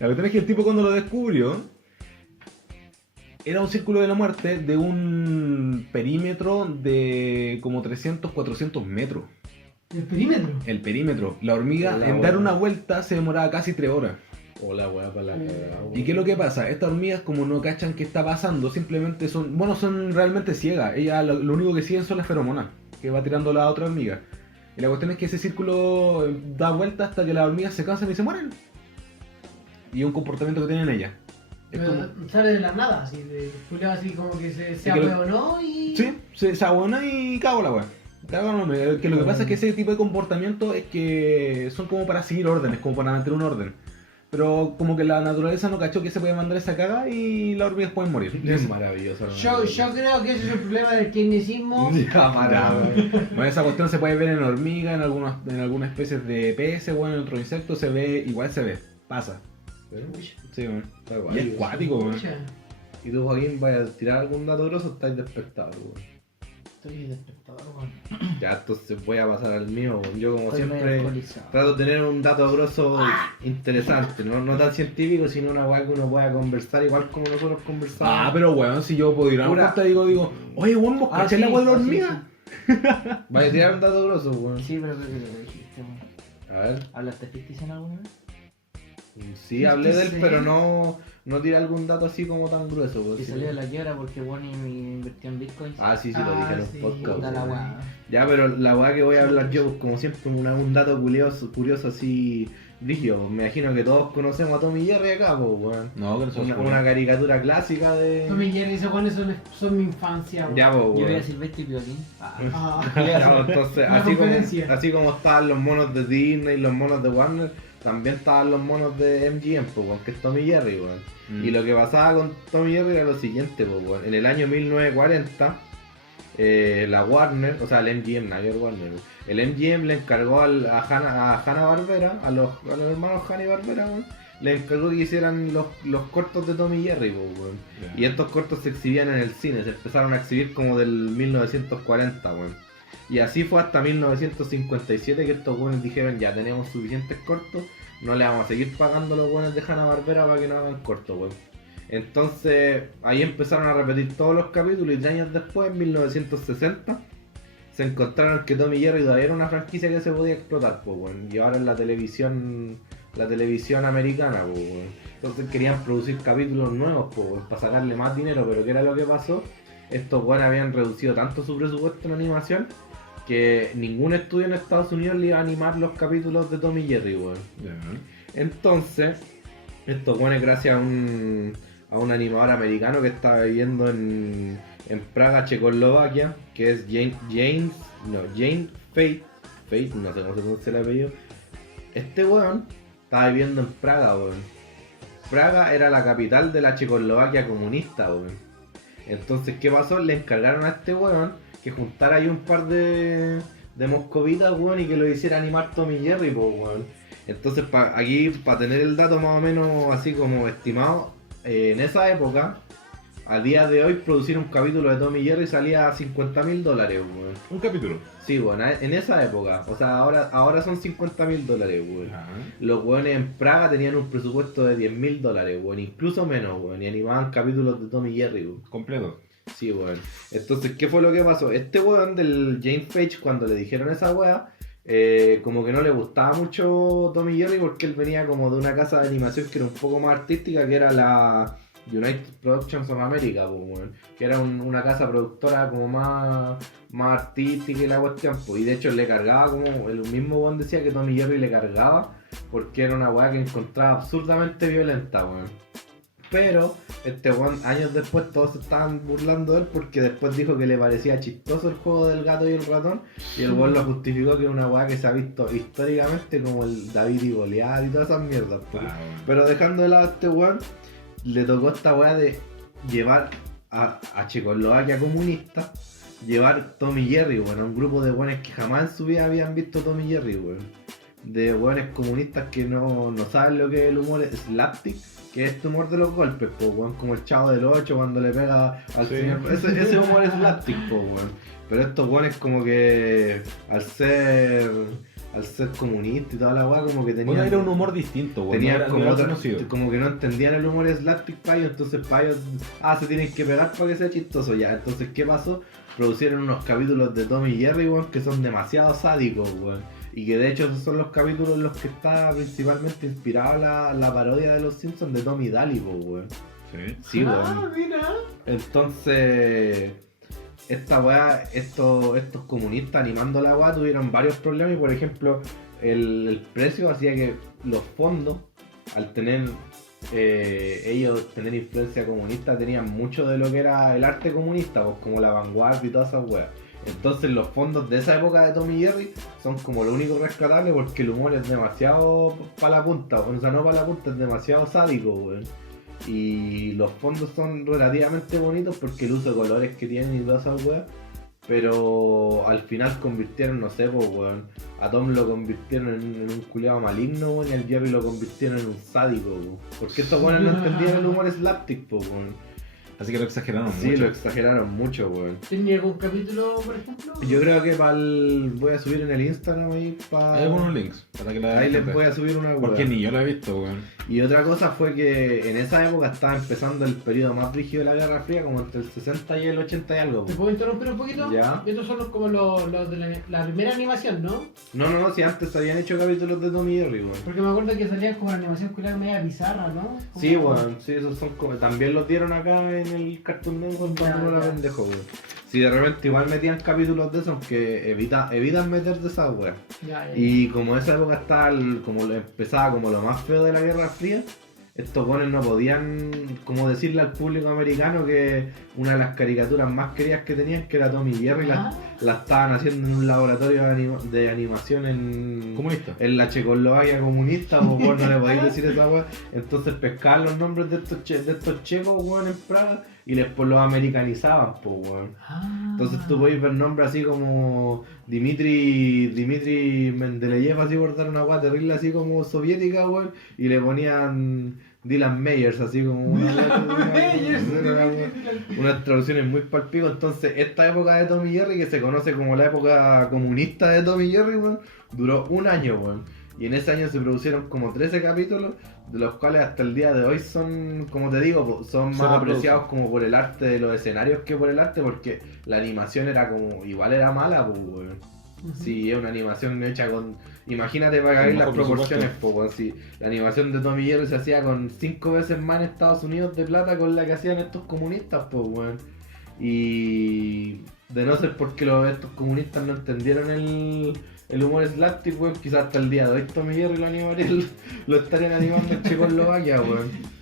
La cuestión es que el tipo cuando lo descubrió era un círculo de la muerte de un perímetro de como 300, 400 metros. El perímetro. El perímetro. La hormiga Hola, en bueno. dar una vuelta se demoraba casi 3 horas. O la weá para la cagada. ¿Y qué es lo que pasa? Estas hormigas, como no cachan qué está pasando, simplemente son realmente ciegas. Ellas lo único que siguen son las feromonas, que va tirando la otra hormiga. Y la cuestión es que ese círculo da vuelta hasta que las hormigas se cansan y se mueren. Y es un comportamiento que tienen ellas. Es como... Sale de la nada, así, de culiao, así como que se que lo- ahueonó y... Sí, se abona y cago la weá. Cago la hormiga. Que lo que pasa es que ese tipo de comportamiento es que son como para seguir órdenes, como para mantener un orden. Pero como que la naturaleza no cachó que se puede mandar esa caga y las hormigas pueden morir. Es maravilloso. Yo creo que ese es el problema del keynesiismo. Ya, maravilloso. Bueno, esa cuestión se puede ver en hormigas, en algunas especies de peces, bueno, en otros insectos se ve, igual se ve, pasa. Sí, bueno. Está Y guay, es weón. cuático, weón. Pucha, ¿Y tú, Joaquín, vas a tirar algún dato grosso o estás despertado, weón? estoy despertador, weón. Ya, entonces voy a pasar al mío, weón. Yo, como Estoy medio siempre, alcoholizado. trato de tener un dato grosso interesante, no tan científico, sino una weá que uno pueda conversar igual como nosotros conversamos. Ah, pero weón, si yo puedo ir a una Pura- puerta digo, oye weón, ¿vos cachai la weá de la hormiga? Vas a tirar un dato grosso, weón. Sí, pero creo que lo dijiste, weón. A ver. ¿Hablaste fictición alguna vez? Sí, hablé de él, Sí. pero no tiré algún dato así como tan grueso. pues, Y sí. salió de la quiebra porque Bonnie invirtió en bitcoins. Ah, sí, lo dije en un sí. podcast. Puta la weón. weá. Ya, pero la weá que voy a hablar yo, pues, como siempre, un dato curioso así, rígido. Me imagino que todos conocemos a Tommy Jerry acá, pues, weón. No, que no son Una caricatura clásica de... Tommy Jerry, esos weones son mi infancia, weón. Ya, pues, Yo voy a weón. decir Silvestre y Violín. Ah, Ya, pues, entonces, Una conferencia. así como estaban los monos de Disney y los monos de Warner, también estaban los monos de MGM, pues, weón, que es Tommy Jerry, weón. Y lo que pasaba con Tommy Jerry era lo siguiente, pues, weón. En el año 1940, la Warner, o sea, el MGM, no el Warner, el MGM le encargó a Hanna-Barbera, a los hermanos Hanna-Barbera, weón, le encargó que hicieran los cortos de Tommy Jerry, pues, weón. Y estos cortos se exhibían en el cine, se empezaron a exhibir como del 1940, weón. Y así fue hasta 1957 que estos weones dijeron, ya tenemos suficientes cortos, no le vamos a seguir pagando a los weones de Hanna-Barbera para que no hagan cortos, weón. Entonces ahí empezaron a repetir todos los capítulos y 3 años después, en 1960, se encontraron que Tommy Jerry todavía era una franquicia que se podía explotar, pues, weón. Y ahora en la televisión americana, pues, weón. Entonces querían producir capítulos nuevos, pues, weón, para sacarle más dinero, pero ¿qué era lo que pasó? Estos weones habían reducido tanto su presupuesto en animación que ningún estudio en Estados Unidos le iba a animar los capítulos de Tommy Jerry, weón. Entonces, estos weones, gracias a un animador americano que estaba viviendo en Praga, Checoslovaquia, que es Jane Fate, no sé cómo se pronuncia el apellido. Este weón estaba viviendo en Praga, weón. Praga era la capital de la Checoslovaquia comunista, weón. Entonces, ¿qué pasó? Le encargaron a este weón que juntara ahí un par de moscovitas, weón, y que lo hiciera animar Tommy Jerry, pues, weón. Entonces, aquí, para tener el dato más o menos así como estimado, en esa época, a día de hoy, producir un capítulo de Tommy Jerry salía a $50.000, weón. Un capítulo. Sí, weón, en esa época. O sea, ahora son $50.000, weón. Los weones en Praga tenían un presupuesto de $10.000, weón, incluso menos, weón, y animaban capítulos de Tommy Jerry, weón. Completo. Sí, weón. Entonces, ¿qué fue lo que pasó? Este weón del James Page, cuando le dijeron esa weá, como que no le gustaba mucho Tommy Jerry porque él venía como de una casa de animación que era un poco más artística, que era la United Productions of America, pues, weón. Que era una casa productora como más artística y la cuestión, pues. Y de hecho le cargaba como, el mismo weón decía que Tommy Jerry le cargaba porque era una weá que encontraba absurdamente violenta, weón. Pero este weón, años después, todos se estaban burlando de él porque después dijo que le parecía chistoso el juego del gato y el ratón. Y el weón lo justificó que es una weá que se ha visto históricamente como el David y Goliat y todas esas mierdas, pues. Pero dejando de lado a este weón, le tocó esta weá de llevar a Checoslovaquia comunista, llevar Tommy Jerry, weón, a un grupo de weones que jamás en su vida habían visto Tommy Jerry, weón. De weones comunistas que no saben lo que es el humor slapstick, que es este humor de los golpes, pues, weón, como el Chavo del 8 cuando le pega al Sí. señor. Ese humor es slapstick, pues, weón. Pero estos weones como que al ser comunistas y toda la weá, como que tenían... Bueno, era un humor distinto, weón. Tenían no era, como, no era otra- conocido. como que no entendían el humor slapstick para ellos, entonces para ellos, se tienen que pegar para que sea chistoso ya. Entonces, ¿qué pasó? producieron unos capítulos de Tom y Jerry, weón, que son demasiado sádicos, weón. Y que de hecho esos son los capítulos en los que está principalmente inspirada la parodia de los Simpsons de Tom y Daly, weón. Sí, weón. Mira. Entonces, esta weá, estos comunistas animando la weá tuvieron varios problemas y por ejemplo, el precio hacía que los fondos, al tener ellos tener influencia comunista, tenían mucho de lo que era el arte comunista, pues como la vanguardia y todas esas weas. Entonces los fondos de esa época de Tom y Jerry son como lo único rescatable porque el humor es demasiado para la punta, o sea, no para la punta, es demasiado sádico, weón. Y los fondos son relativamente bonitos porque el uso de colores que tienen y todas esas weas. Pero al final convirtieron, no sé, pues weón, a Tom lo convirtieron en un culiado maligno, weón, y al Jerry lo convirtieron en un sádico, weón. Porque estos weones no entendían el humor slapstick, pues weón. Así que lo exageraron Sí, mucho. lo exageraron mucho, weón. ¿Tenía algún capítulo, por ejemplo? Yo creo que voy a subir en el Instagram ahí Hay algunos links para que la Ahí les gente. voy a subir una Porque weá. ni yo lo he visto, weón. Y otra cosa fue que en esa época estaba empezando el periodo más rígido de la Guerra Fría, como entre el 60 y el 80 y algo. ¿Te puedo interrumpir un poquito? Ya. Estos son como los de la primera animación, ¿no? No, si antes se habían hecho capítulos de Tom y Jerry, weón. Porque me acuerdo que salían como una animación culiada media bizarra, ¿no? Sí, weón, sí, esos son como... También los dieron acá en el Cartoon Network Ya, cuando uno era ya. pendejo, weón. Sí, de repente igual metían capítulos de esos, aunque evitan meter de esas weas. Ya. Y como esa época estaba, empezaba como lo más feo de la Guerra Fría, estos weones no podían como decirle al público americano que una de las caricaturas más queridas que tenían, que era Tom y Jerry, Ah. la estaban haciendo en un laboratorio de animación en... Comunista. En la Checoslovaquia comunista, pues vos no le podéis decir esa weá. Entonces pescaban los nombres de estos checos, weón, en Praga y después los americanizaban, pues weón. Ah. Entonces tú podéis ver nombres así como Dmitri Mendeleev, así por dar una weá terrible así como soviética, weón, y le ponían Dylan Meyers, así como unas traducciones muy palpico. Entonces esta época de Tom y Jerry, que se conoce como la época comunista de Tom y Jerry, weón, duró un año, weón. Y en ese año se producieron como 13 capítulos, de los cuales hasta el día de hoy son, como te digo, son Se más reproducen. apreciados como por el arte de los escenarios que por el arte, porque la animación era como, igual era mala, pues, weón. Si es una animación hecha con... Imagínate para que Con las bajo proporciones, presupuesto. pues, si la animación de Tom y Jerry se hacía con 5 veces más en Estados Unidos de plata con la que hacían estos comunistas, pues, weón. Y de no ser porque estos comunistas no entendieron el humor slapstick, weón, quizás hasta el día de hoy Tom y Jerry lo estarían animando en Checoslovaquia, weón.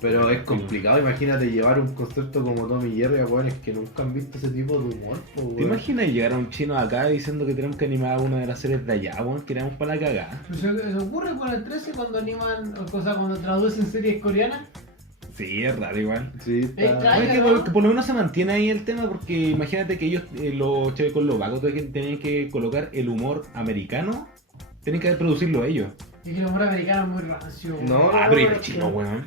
Pero es complicado, imagínate llevar un concepto como Tom y Jerry a weones que nunca han visto ese tipo de humor, pues, weón. ¿Te imaginas llegar a un chino acá diciendo que tenemos que animar una de las series de allá, weón? Que éramos para la cagada. ¿Se ocurre por el 13 cuando animan, o sea, cuando traducen series coreanas? Sí, es raro igual. Sí, está... Extraño. No, es que por lo menos se mantiene ahí el tema porque imagínate que ellos, los checoslovacos, tenían que colocar el humor americano, tienen que producirlo ellos. Es que el humor americano es muy rancio. weón. No, Ah, pero y los chinos, weón.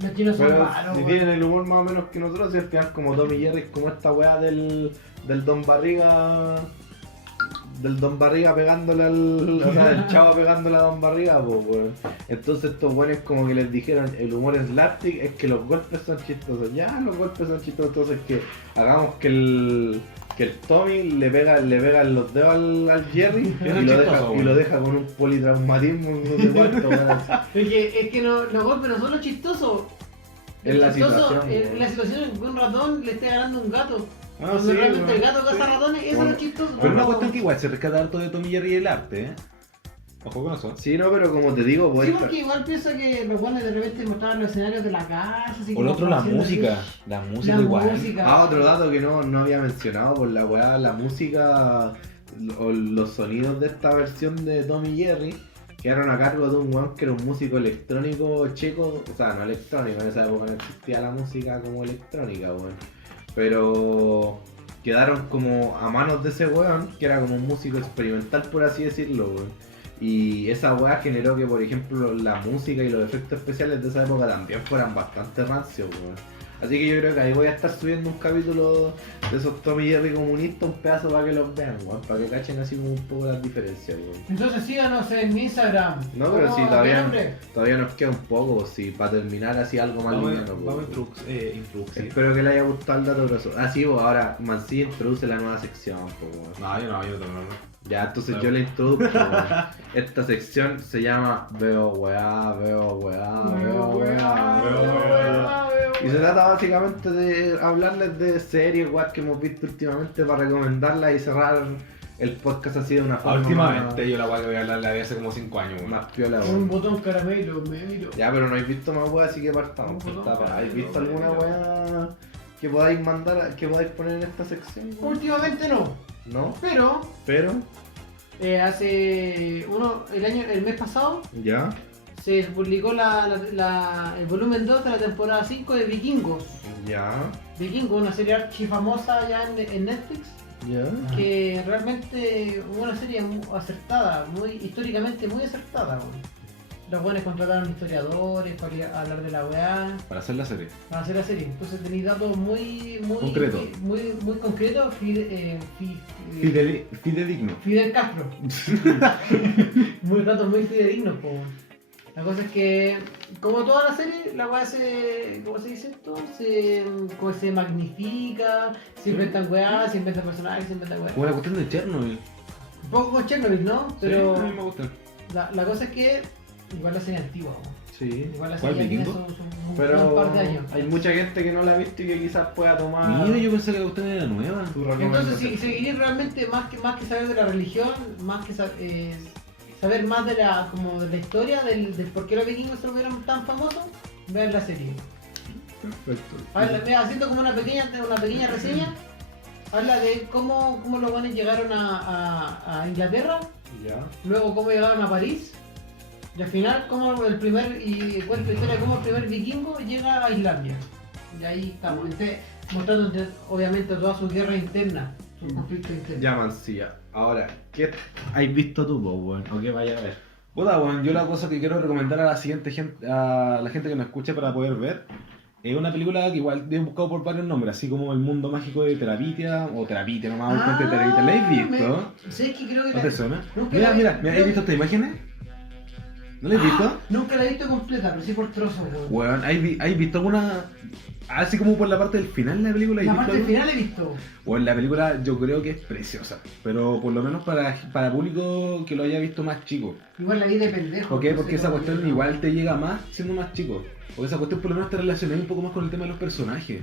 Los chinos son Pero malos, si weón. tienen el humor más o menos que nosotros, y al final como Tom y Jerry es como esta weá del Don Barriga. Del Don Barriga pegándole al. O sea, del chavo pegándole a Don Barriga, pues weón. Entonces estos weones como que les dijeron el humor slapstick es que los golpes son chistosos. Ya, los golpes son chistosos, entonces que hagamos que el Tommy le pega en los dedos al Jerry Eso es y chistoso, lo deja con un politraumatismo no sé cuánto, weón. Es que los golpes no son lo chistoso. Es la chistoso situación, es weón. la situación en que un ratón le esté ganando a un gato. Ah, Cuando sí, realmente weón. el gato caza ratones, eso Bueno, es lo chistoso. Pero una no. cuestión que igual se rescata harto de Tom y Jerry el arte, ¿eh? Ojo con eso. Sí, no, pero como te digo, pues. Sí, porque igual piensa que los guanes de repente mostraban los escenarios de la casa. Así O como lo otro, la haciendo música. así. La música La igual. música. Ah, otro dato que no había mencionado por la weá, la música o los sonidos de esta versión de Tom y Jerry quedaron a cargo de un weón que era un músico electrónico checo, o sea, no electrónico, en esa época no existía la música como electrónica, weón. Pero quedaron como a manos de ese weón, que era como un músico experimental, por así decirlo, weón. Y esa weá generó que, por ejemplo, la música y los efectos especiales de esa época también fueran bastante rancios, weón. Así que yo creo que ahí voy a estar subiendo un capítulo de esos Tom y Jerry comunistas, un pedazo para que los vean, weón, para que cachen así como un poco las diferencias, weón. Entonces síganos en Instagram. No, pero sí, ¿Qué todavía, nombre? todavía nos queda un poco, si para terminar así algo más Vamos, liviano. vamos pues. introducir. Espero que le haya gustado el dato grosso. Ah, sí, pues ahora Mancilla introduce la nueva sección, pues, weón. No, yo no tengo nada. Ya, entonces No. yo le introduzco, weón. Esta sección se llama Veo weá, veo weá, veo weá. Y se trata básicamente de hablarles de series, weá, que hemos visto últimamente para recomendarlas y cerrar el podcast así de una forma Últimamente yo la weá que voy a hablar la vi hace como 5 años, weón. más piola, Un weón. botón caramelo, me miro. Ya, pero no habéis visto más weá, así que partamos. No, Pues, tapa. no, ¿Habéis visto no, alguna no. weá que podáis mandar, que podáis poner en esta sección, weón? Últimamente no, ¿No? pero Pero, el mes pasado ya, se publicó el volumen 2 de la temporada 5 de Vikingos. ya, Vikingos, una serie archifamosa ya en Netflix, ya. que realmente una serie muy acertada, históricamente muy acertada. Bueno. Los buenos contrataron historiadores para ir a hablar de la weá, Para hacer la serie. para hacer la serie. Entonces tenéis datos muy Concreto. muy concretos. Fidedigno. Fidel Castro. Datos muy fidedignos, po. La cosa es que, como toda la serie, la weá ¿cómo se dice esto? Se magnifica, se inventan weá, se inventan personajes, se inventan weá. Como la cuestión de Chernobyl. Un poco con Chernobyl, ¿no? Pero Sí, a mí me gusta. la cosa es que, igual la serie antigua, po. Sí. Igual la ¿Cuál, serie tiene Vikingo? un Pero par de años. hay mucha gente que no la ha visto y que quizás pueda tomar Mira, yo pensé que la cuestión era nueva. tu Entonces, recomendación. si seguir realmente más que saber de la religión, más que saber más de la historia, del por qué los vikingos se volvieron tan famosos, vean la serie. Perfecto. Mira, haciendo como una pequeña reseña, habla de cómo los buenos llegaron a Inglaterra, Ya. luego cómo llegaron a París, y al final cuenta la historia de cómo el primer vikingo llega a Islandia. Y ahí estamos, mostrando obviamente toda su guerra interna, su conflicto interno. Ya, Mancilla. Ahora, ¿qué has visto tú, po, weón? ¿O qué vaya a ver? Puta, bueno, yo la cosa que quiero recomendar a la siguiente gente, a la gente que nos escuche para poder ver, es una película que igual he buscado por varios nombres, así como El Mundo Mágico de Terapitia, o Terapitia nomás, un cuento de Terapitia. ¿La has visto? ¿Sabes que creo que ¿No te suena? nunca Mira, la- mira, creo- ¿has visto estas imágenes? ¿No la has visto? Nunca la he visto completa, pero sí por trozos, weón. Weón, ¿has visto alguna, así como por la parte del final de la película? La ¿Has parte visto final algo? he visto. Bueno, la película yo creo que es preciosa, pero por lo menos para público que lo haya visto más chico. Igual la vi de pendejo. ¿Por qué? no sé Porque esa cómo cuestión llega. igual te llega más siendo más chico. Porque esa cuestión por lo menos te relaciona un poco más con el tema de los personajes.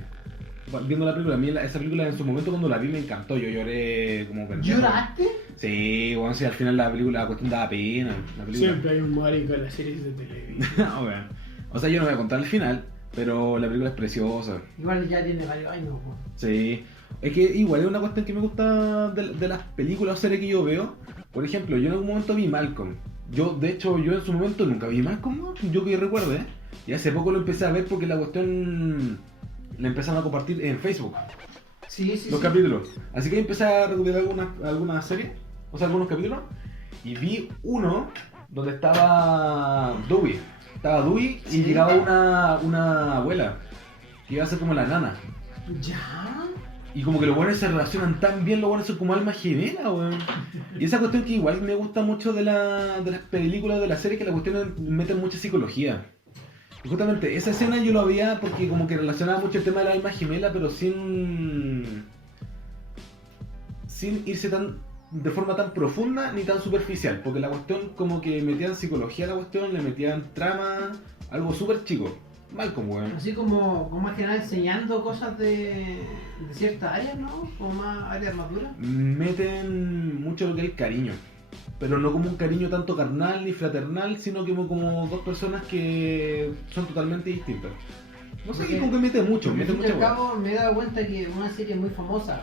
Viendo la película, a mí esa película en su momento cuando la vi me encantó, yo lloré como pendejo. ¿Lloraste? Sí, bueno, si al final la cuestión daba pena. La película. hay un marica en las series de televisión. No, weón. O sea, yo no voy a contar el final, pero la película es preciosa. Igual ya tiene varios años, weón. Sí. Es que igual es una cuestión que me gusta de las películas o series que yo veo. Por ejemplo, yo en algún momento vi Malcolm. De hecho, yo en su momento nunca vi Malcolm, ¿no? Yo que recuerde. Y hace poco lo empecé a ver porque la cuestión la empezaron a compartir en Facebook. Sí, Los capítulos. Así que empecé a recuperar algunas series, o sea, algunos capítulos. Y vi uno donde estaba Dewey. Estaba Dewey y Sí. llegaba una abuela. Que iba a ser como la nana. ¿Ya? Y como que los buenos se relacionan tan bien, los buenos son como almas gemelas, weón. Y esa cuestión que igual me gusta mucho de las películas, de las series, que la cuestión meten mucha psicología. Y justamente esa escena yo lo veía porque como que relacionaba mucho el tema de la alma gemela, pero sin irse de forma tan profunda ni tan superficial. Porque la cuestión como que metían psicología a la cuestión, le metían trama, algo súper chico. Malcolm, weón. Así como más que nada enseñando cosas de ciertas áreas, ¿no? Como más áreas maduras. Meten mucho lo que es el cariño, pero no como un cariño tanto carnal ni fraternal, sino como dos personas que son totalmente distintas. No sé, Porque- como que mete mucho, Porque mete al fin y mucha al hueá. cabo me he dado cuenta que una serie muy famosa,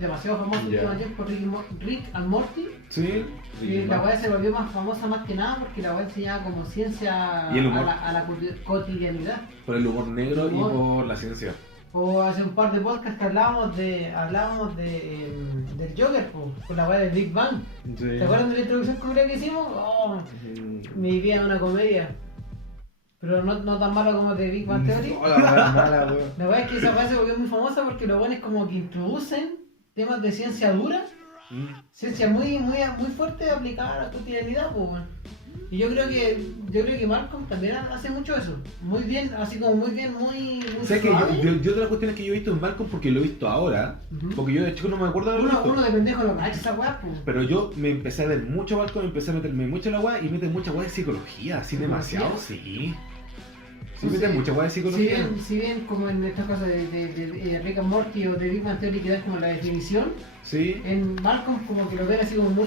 demasiado famosa Ya. último tiempo, Rick and Morty, Sí, y la weá se volvió más famosa más que nada porque la weá enseñaba como ciencia Y el humor. a la cotidianidad. por el humor negro Humor. y por la ciencia. O hace un par de podcasts que hablábamos del Joker, con la weá de Big Bang. ¿Te acuerdas de la introducción que hicimos? Oh, mi vida es una comedia. Pero no tan malo como The Big Bang Theory. Hola, weón, mala, weón. La verdad es que esa frase se volvió muy famosa porque los buenos como que introducen temas de ciencia dura, ciencia muy fuerte aplicada a la cotidianidad, pues, weón. Y yo creo que Malcolm también hace mucho eso. Muy bien, así como muy O sea que suave. yo de las cuestiones que yo he visto en Malcolm, porque lo he visto ahora, Ujú. porque yo de chico no me acuerdo de haberlo visto. Uno de pendejo no cacha esa weá, pues. Pero yo me empecé a ver mucho Malcolm, empecé a meterme mucho en la weá y meten mucha weá de psicología, así demasiado, sí. Sí, meten mucha weá de psicología. Si bien como en estas cosas de Rick and Morty o de Big Bang Theory que dan como la definición, Sí. en Malcolm como que lo ven así como muy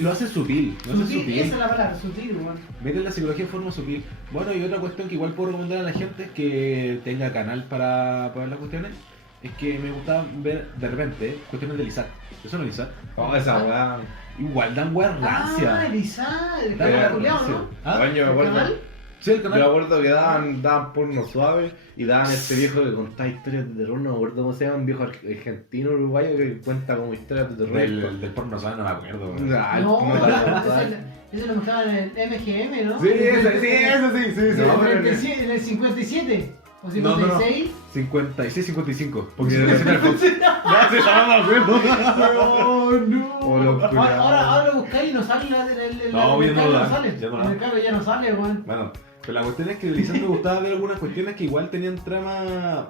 Lo hace sutil, lo hace sutil. Esa es la palabra, sutil, weón. Meten la psicología en forma sutil. Bueno, y otra cuestión que igual puedo recomendar a la gente es que tenga canal para ver las cuestiones. Es que me gusta ver de repente cuestiones del ISAT. ¿Eso no es ISAT? Oh, esa weá. Igual dan weas rancia. El Isaac, el Dan canal weas culiao, rancia. ¿no? ¿Ah? Bueno, yo me ¿El acuerdo. canal? Sí, el Yo me canal. acuerdo que daban porno suave y daban ese viejo que contaba historias de terror, no me acuerdo cómo se llama, un viejo argentino uruguayo que cuenta como historias de terror. Del porno, ¿sabes? No me acuerdo. weón. Ah, No, ¿cómo te acordás? eso lo mostraban en el MGM, ¿no? Sí, eso sí. No, pero En el 57 o No, no, no. 56. 56, 55. Porque se relaciona al Fox. No, se llama, me acuerdo. no. Oh, lo Ahora lo buscáis y no sale el No, el ya no mercado da, sale. ya no El da. mercado ya no sale, weón. Bueno, pero la cuestión es que Lizard me gustaba ver algunas cuestiones que igual tenían trama.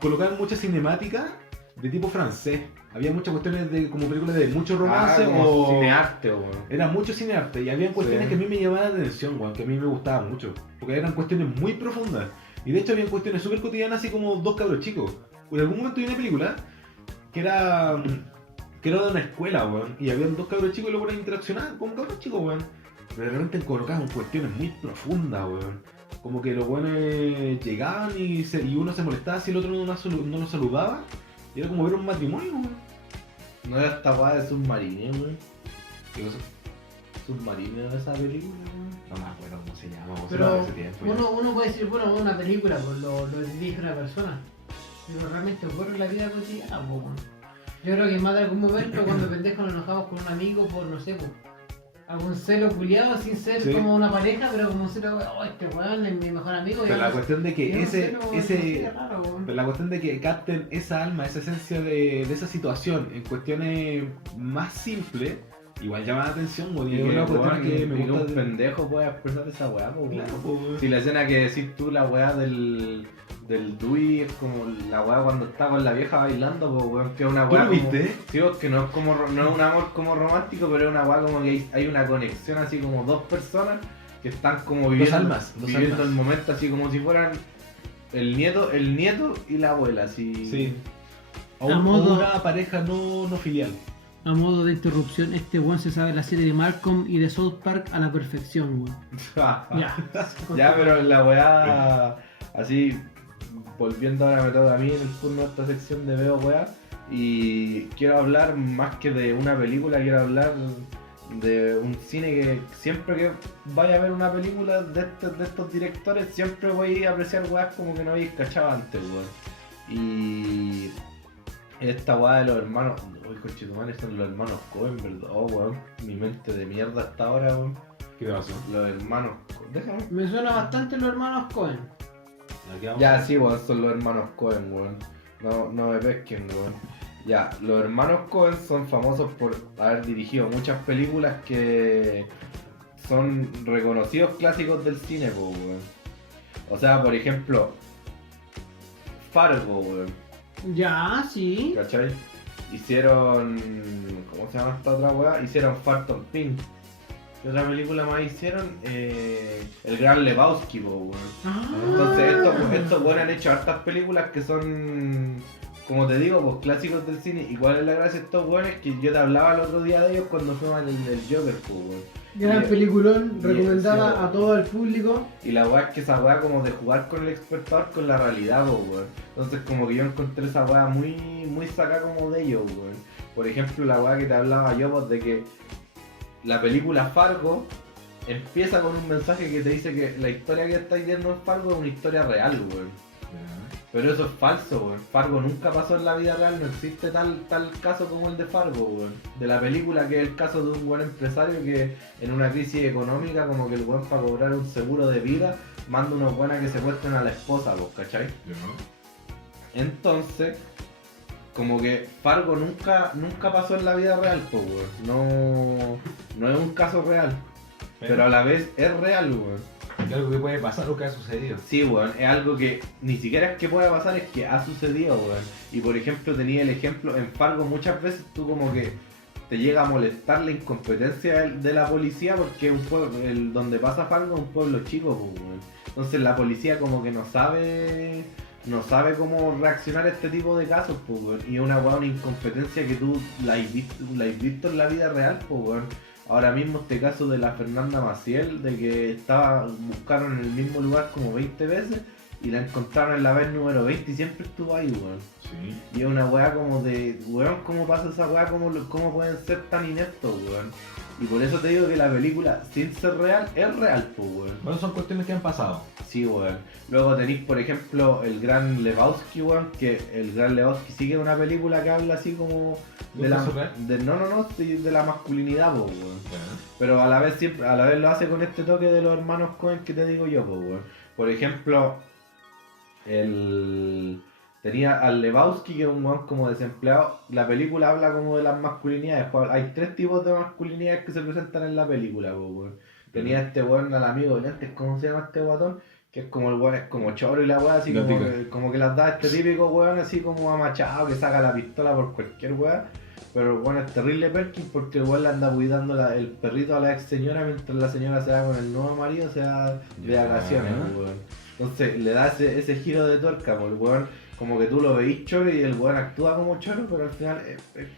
Colocaban mucha cinemática de tipo francés. Había muchas cuestiones de como películas de mucho romance como o. cinearte, weón. Era mucho cinearte y había cuestiones Sí. que a mí me llamaban la atención, weón, que a mí me gustaban mucho. Porque eran cuestiones muy profundas. Y de hecho había cuestiones súper cotidianas, así como dos cabros chicos. En algún momento vi una película que era de una escuela, weón. Y habían dos cabros chicos y luego interaccionaban como cabros chicos, weón. Pero de repente colocaban cuestiones muy profundas, weón. Como que los buenos llegaban y uno se molestaba si el otro no lo saludaba. Y era como ver un matrimonio, weón. No era esta weá de submarino, weón. ¿Qué cosa? Submarino de esa película, weón. No me acuerdo cómo se llama, weón. Pero Hace tiempo ya. uno puede decir, bueno, una película, pues lo dirige una persona. Pero realmente ocurre en la vida cotidiana, pues, weón. Yo creo que más de algún momento cuando pendejos nos enojamos con un amigo por, no sé, pues, algún celo culiado sin ser Sí. como una pareja, pero como un celo, oh, este weón es mi mejor amigo. Pero la cuestión de que ese Raro, pero la cuestión de que capten esa alma, esa esencia de esa situación en cuestiones más simples, igual llama la atención, weón. Y es una cuestión que me gusta un pendejo puede expresar esa weá, po, Claro, weón. po, weón. Si la escena que decís tú, la weá del Dewey es como la weá cuando está con la vieja bailando, pues weón, que es una ¿Tú weá lo como... viste? Sí, pues, que no es como no es un amor como romántico, pero es una weá como que hay una conexión así como dos personas que están como viviendo, almas, dos viviendo almas. el momento así como si fueran el nieto y la abuela, así. Sí. O, A o modo- una pareja no filial. A modo de interrupción, este weón se sabe la serie de Malcolm y de South Park a la perfección, weón. Ya. Ya, pero la weá, así, volviendo ahora me toca a mí en el turno de esta sección de veo weá, y quiero hablar más que de una película, quiero hablar de un cine que siempre que vaya a ver una película de estos directores, siempre voy a apreciar weas como que no habéis cachado antes, weón. Y esta weá de los hermanos, uy, conchetumare, son los hermanos Coen, ¿verdad? Oh, weón, mi mente de mierda hasta ahora, weón. ¿Qué te pasó? Los hermanos, déjame. Me suena bastante los hermanos Cohen. Aquí vamos. Ya, sí, weón, son los hermanos Coen, weón. No me pesquen, weón. Ya, los hermanos Coen son famosos por haber dirigido muchas películas que son reconocidos clásicos del cine, po, weón. O sea, por ejemplo, Fargo, weón. Ya, sí. ¿Cachai? Hicieron... ¿Cómo se llama esta otra weá? Hicieron Phantom Pink. ¿Qué otra película más hicieron? El Gran Lebowski, po, weón. Ah. Entonces estos weones han hecho hartas películas que son, como te digo, pues clásicos del cine. ¿Y cuál es la gracia de estos weones? Que yo te hablaba el otro día de ellos cuando fuimos al Joker, pues, weón. Gran Y- peliculón, y- recomendada sí, a todo el público. Y la weá es que esa weá como de jugar con el espectador con la realidad, pues, weón. Entonces como que yo encontré esa weá muy sacada como de ellos, weón. Por ejemplo, la weá que te hablaba yo, pues, de que la película Fargo empieza con un mensaje que te dice que la historia que estáis viendo en Fargo es una historia real, weón. Pero eso es falso, weón. Fargo nunca pasó en la vida real, no existe tal caso como el de Fargo, weón. De la película, que es el caso de un buen empresario que en una crisis económica, como que el weón para cobrar un seguro de vida manda unos buenos que secuestren a la esposa, pues, ¿cachai? Entonces, como que Fargo nunca pasó en la vida real, pues, weón. No es un caso real, pero a la vez es real, weón. Es algo que puede pasar o que ha sucedido. Sí, weón, es algo que ni siquiera es que pueda pasar, es que ha sucedido, weón. Y por ejemplo, tenía el ejemplo, en Fargo muchas veces tú como que te llega a molestar la incompetencia de la policía porque es un pueblo, donde pasa Fargo es un pueblo chico, pues, weón. Entonces la policía como que no sabe cómo reaccionar a este tipo de casos, pues, weón. Y es una incompetencia que tú la has visto en la vida real, pues, weón. Ahora mismo este caso de la Fernanda Maciel, de que buscaron en el mismo lugar como 20 veces y la encontraron en la vez número 20 y siempre estuvo ahí, weón. Sí. Y es una weá como de, weón, ¿cómo pasa esa weá? ¿Cómo pueden ser tan ineptos, weón? Y por eso te digo que la película, sin ser real, es real, pues, weón. Bueno, son cuestiones que han pasado. Sí, weón. Luego tenéis, por ejemplo, el Gran Lebowski, weón, que el Gran Lebowski sigue una película que habla así como de la... caso real? Sí, de la masculinidad, pues, weón. Pero a la vez lo hace con este toque de los hermanos Coen que te digo yo, pues, weón. Por ejemplo, tenía al Lebowski, que es un weón como desempleado. La película habla como de las masculinidades. Hay 3 tipos de masculinidades que se presentan en la película, pues, weón. Tenía este weón al amigo de lentes, ¿cómo se llama este guatón? Que es como el weón, es como choro y la weá, así como que las da este típico weón así como amachado, que saca la pistola por cualquier weá. Pero el weón es terrible Perkins porque el weón le anda cuidando el perrito a la ex señora mientras la señora se va con el nuevo marido, se va de vacaciones, weón. Entonces le da ese giro de tuerca, pues el weón, como que tú lo veís choro y el weón actúa como choro, pero al final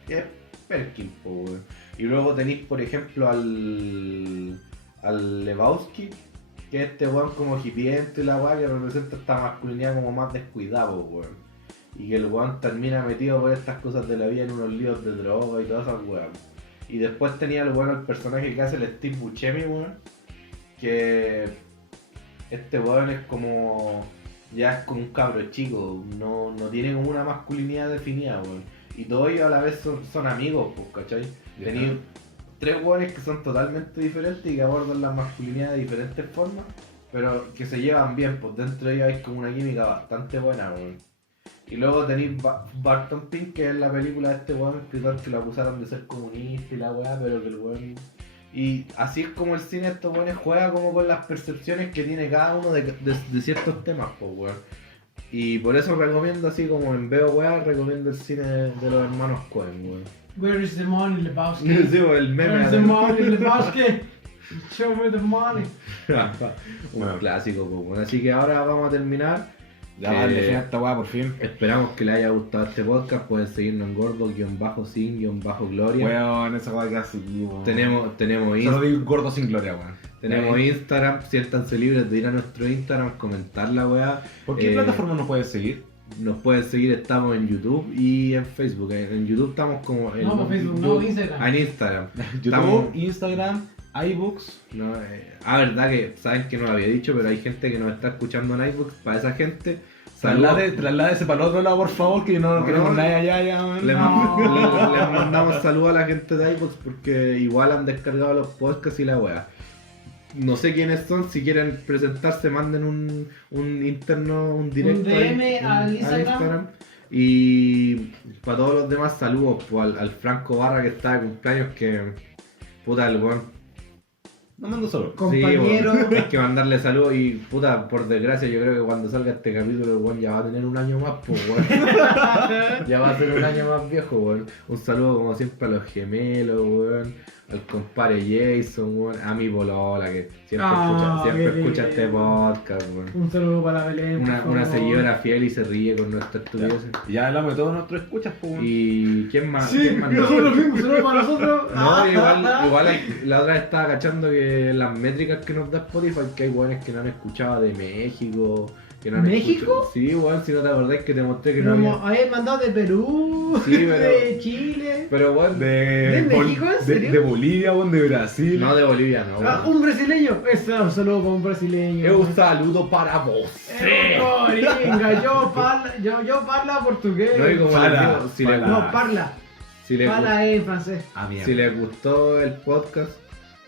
es Perkins, pues, weón. Y luego tenéis, por ejemplo, al Lebowski, que es este weón como hipiento y la weá que representa esta masculinidad como más descuidada, pues, weón. Y que el weón termina metido por estas cosas de la vida en unos líos de droga y todas esas weas. Y después tenía el personaje que hace el Steve Buscemi, weón, que este weón es como... ya es como un cabro chico, no tiene como una masculinidad definida, weón. Y todos ellos a la vez son amigos, pues, ¿cachai? Tenía 3 weones que son totalmente diferentes y que abordan la masculinidad de diferentes formas, pero que se llevan bien, pues dentro de ellos hay como una química bastante buena, weón. Y luego tenéis Barton Pink, que es la película de este weón escritor que lo acusaron de ser comunista y la weá, pero que el weón... Y así es como el cine de estos weones juega como con las percepciones que tiene cada uno de ciertos temas, pues, weón. Y por eso recomiendo, así como en Veo Weá, recomiendo el cine de los hermanos Coen, weón. Where is the money, Lebowski? Sí, el meme. Where is the money, Lebowski? Show me the money. Un clásico, pues, weón. Así que ahora vamos a terminar. Ya va a definir esta weá por fin. Esperamos que les haya gustado este podcast. Pueden seguirnos en gordo-sin-gloria. Weón, esa weá casi. Tenemos Solo digo gordo sin gloria, weón. Tenemos Instagram, siéntanse libres de ir a nuestro Instagram, comentar la weá. ¿Por qué plataforma nos puedes seguir? Nos pueden seguir, estamos en YouTube y en Facebook. En YouTube estamos como en No, Facebook, no, Instagram. En Instagram. YouTube, Estamos- Instagram, iBooks. No, verdad que saben que no lo había dicho, pero hay gente que nos está escuchando en iBooks. Para esa gente, Trasládese para el otro lado, por favor, que no No, queremos no. nadie allá, ya, weón. Les No. mandamos saludos a la gente de iBooks porque igual han descargado los podcasts y la wea. No sé quiénes son, si quieren presentarse, manden un interno, un directo. DM ahí, al Instagram. Y para todos los demás, saludos pues, al Franco Barra que está de cumpleaños, que puta el weón. No mando solo. Compañero. Sí, hay que mandarle saludos y puta, por desgracia yo creo que cuando salga este capítulo el weón ya va a tener un año más, pues weón. Ya va a ser un año más viejo, weón. Un saludo como siempre a los gemelos, weón. Al compadre Jason, weón. A mi polola que siempre qué escucha lindo. este podcast, weón. Un saludo para Belén. por Una favor. seguidora fiel y se ríe con nuestras estupideces. Ya hablamos de todos nuestros escuchas, pues, weón. ¿Y quién más? Sí, ¿Quién más? nosotros mismos, saludo para nosotros. No, igual la otra vez estaba cachando que las métricas que nos da Spotify, que hay weones que no han escuchado de México, que no han ¿México? escuchado. Sí, weón, si no te acordás que te mostré que no Nos había. habéis mandado de Perú, Sí, pero- de Chile. Pero weón, ¿De México, en serio? de Bolivia, weón, de Brasil. no de Bolivia, no. Ah, weón. un brasileño. Eso, un saludo para un brasileño. Es un saludo para vos. Coringa, yo parla portugués. No, y como les Fala, digo, fala. No, parla. si les Parla en francés. Ah, mierda. si les gustó el podcast,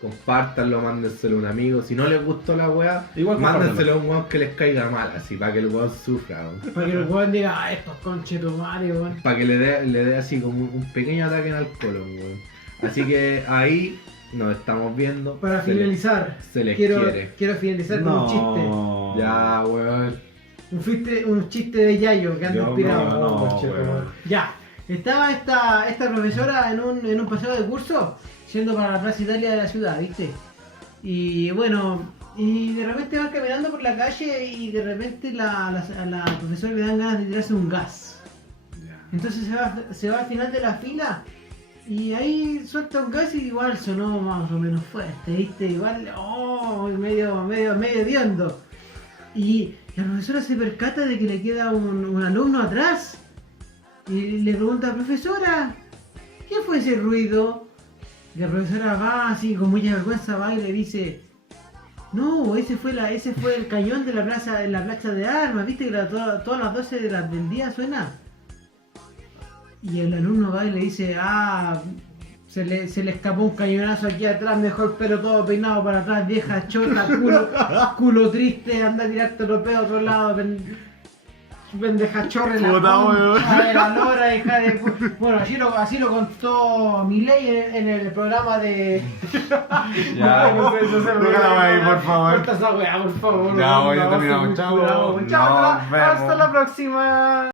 compártanlo, mándenselo a un amigo. Si no les gustó la weá, Igual mándenselo a un weón que les caiga mal, así, para que el weón sufra, weón. Para que el weón diga, ah, estos conchetumares, weón. Para que le dé así como un pequeño ataque en el colon, weón. Así que ahí nos estamos viendo. Para finalizar, se les quiero quiere. finalizar con un chiste. No. Ya, weón. Un chiste de Yayo que anda Dios inspirado. mío, no, Conchetumare. weón. Ya, estaba esta profesora en un paseo de curso yendo para la Plaza Italia de la ciudad, ¿viste? Y bueno, y de repente va caminando por la calle y de repente a la profesora le dan ganas de tirarse un gas. Entonces se va al final de la fila y ahí suelta un gas y igual sonó más o menos fuerte, ¿viste? Igual, medio hediondo. Y la profesora se percata de que le queda un alumno atrás y le pregunta, profesora, ¿qué fue ese ruido? Y la profesora va así con mucha vergüenza, va y le dice, no, ese fue el cañón de la plaza de armas, ¿viste que todas las 12 del día suena? Y el alumno va y le dice, se le escapó un cañonazo aquí atrás, mejor pelo todo peinado para atrás, vieja chota, culo triste, anda a tirarte los pedos a otro lado, pendeja chorra en la Puta, weón. concha de la lora, hija de Bueno, así lo contó Milei en el programa de... Ya, no sé, eso se me déjala ahí, por favor. Corta esa weá, por favor. Ya, weón, voy, ya no, terminamos. estoy muy Chao. curado. Nos Chao, vemos. hasta la próxima.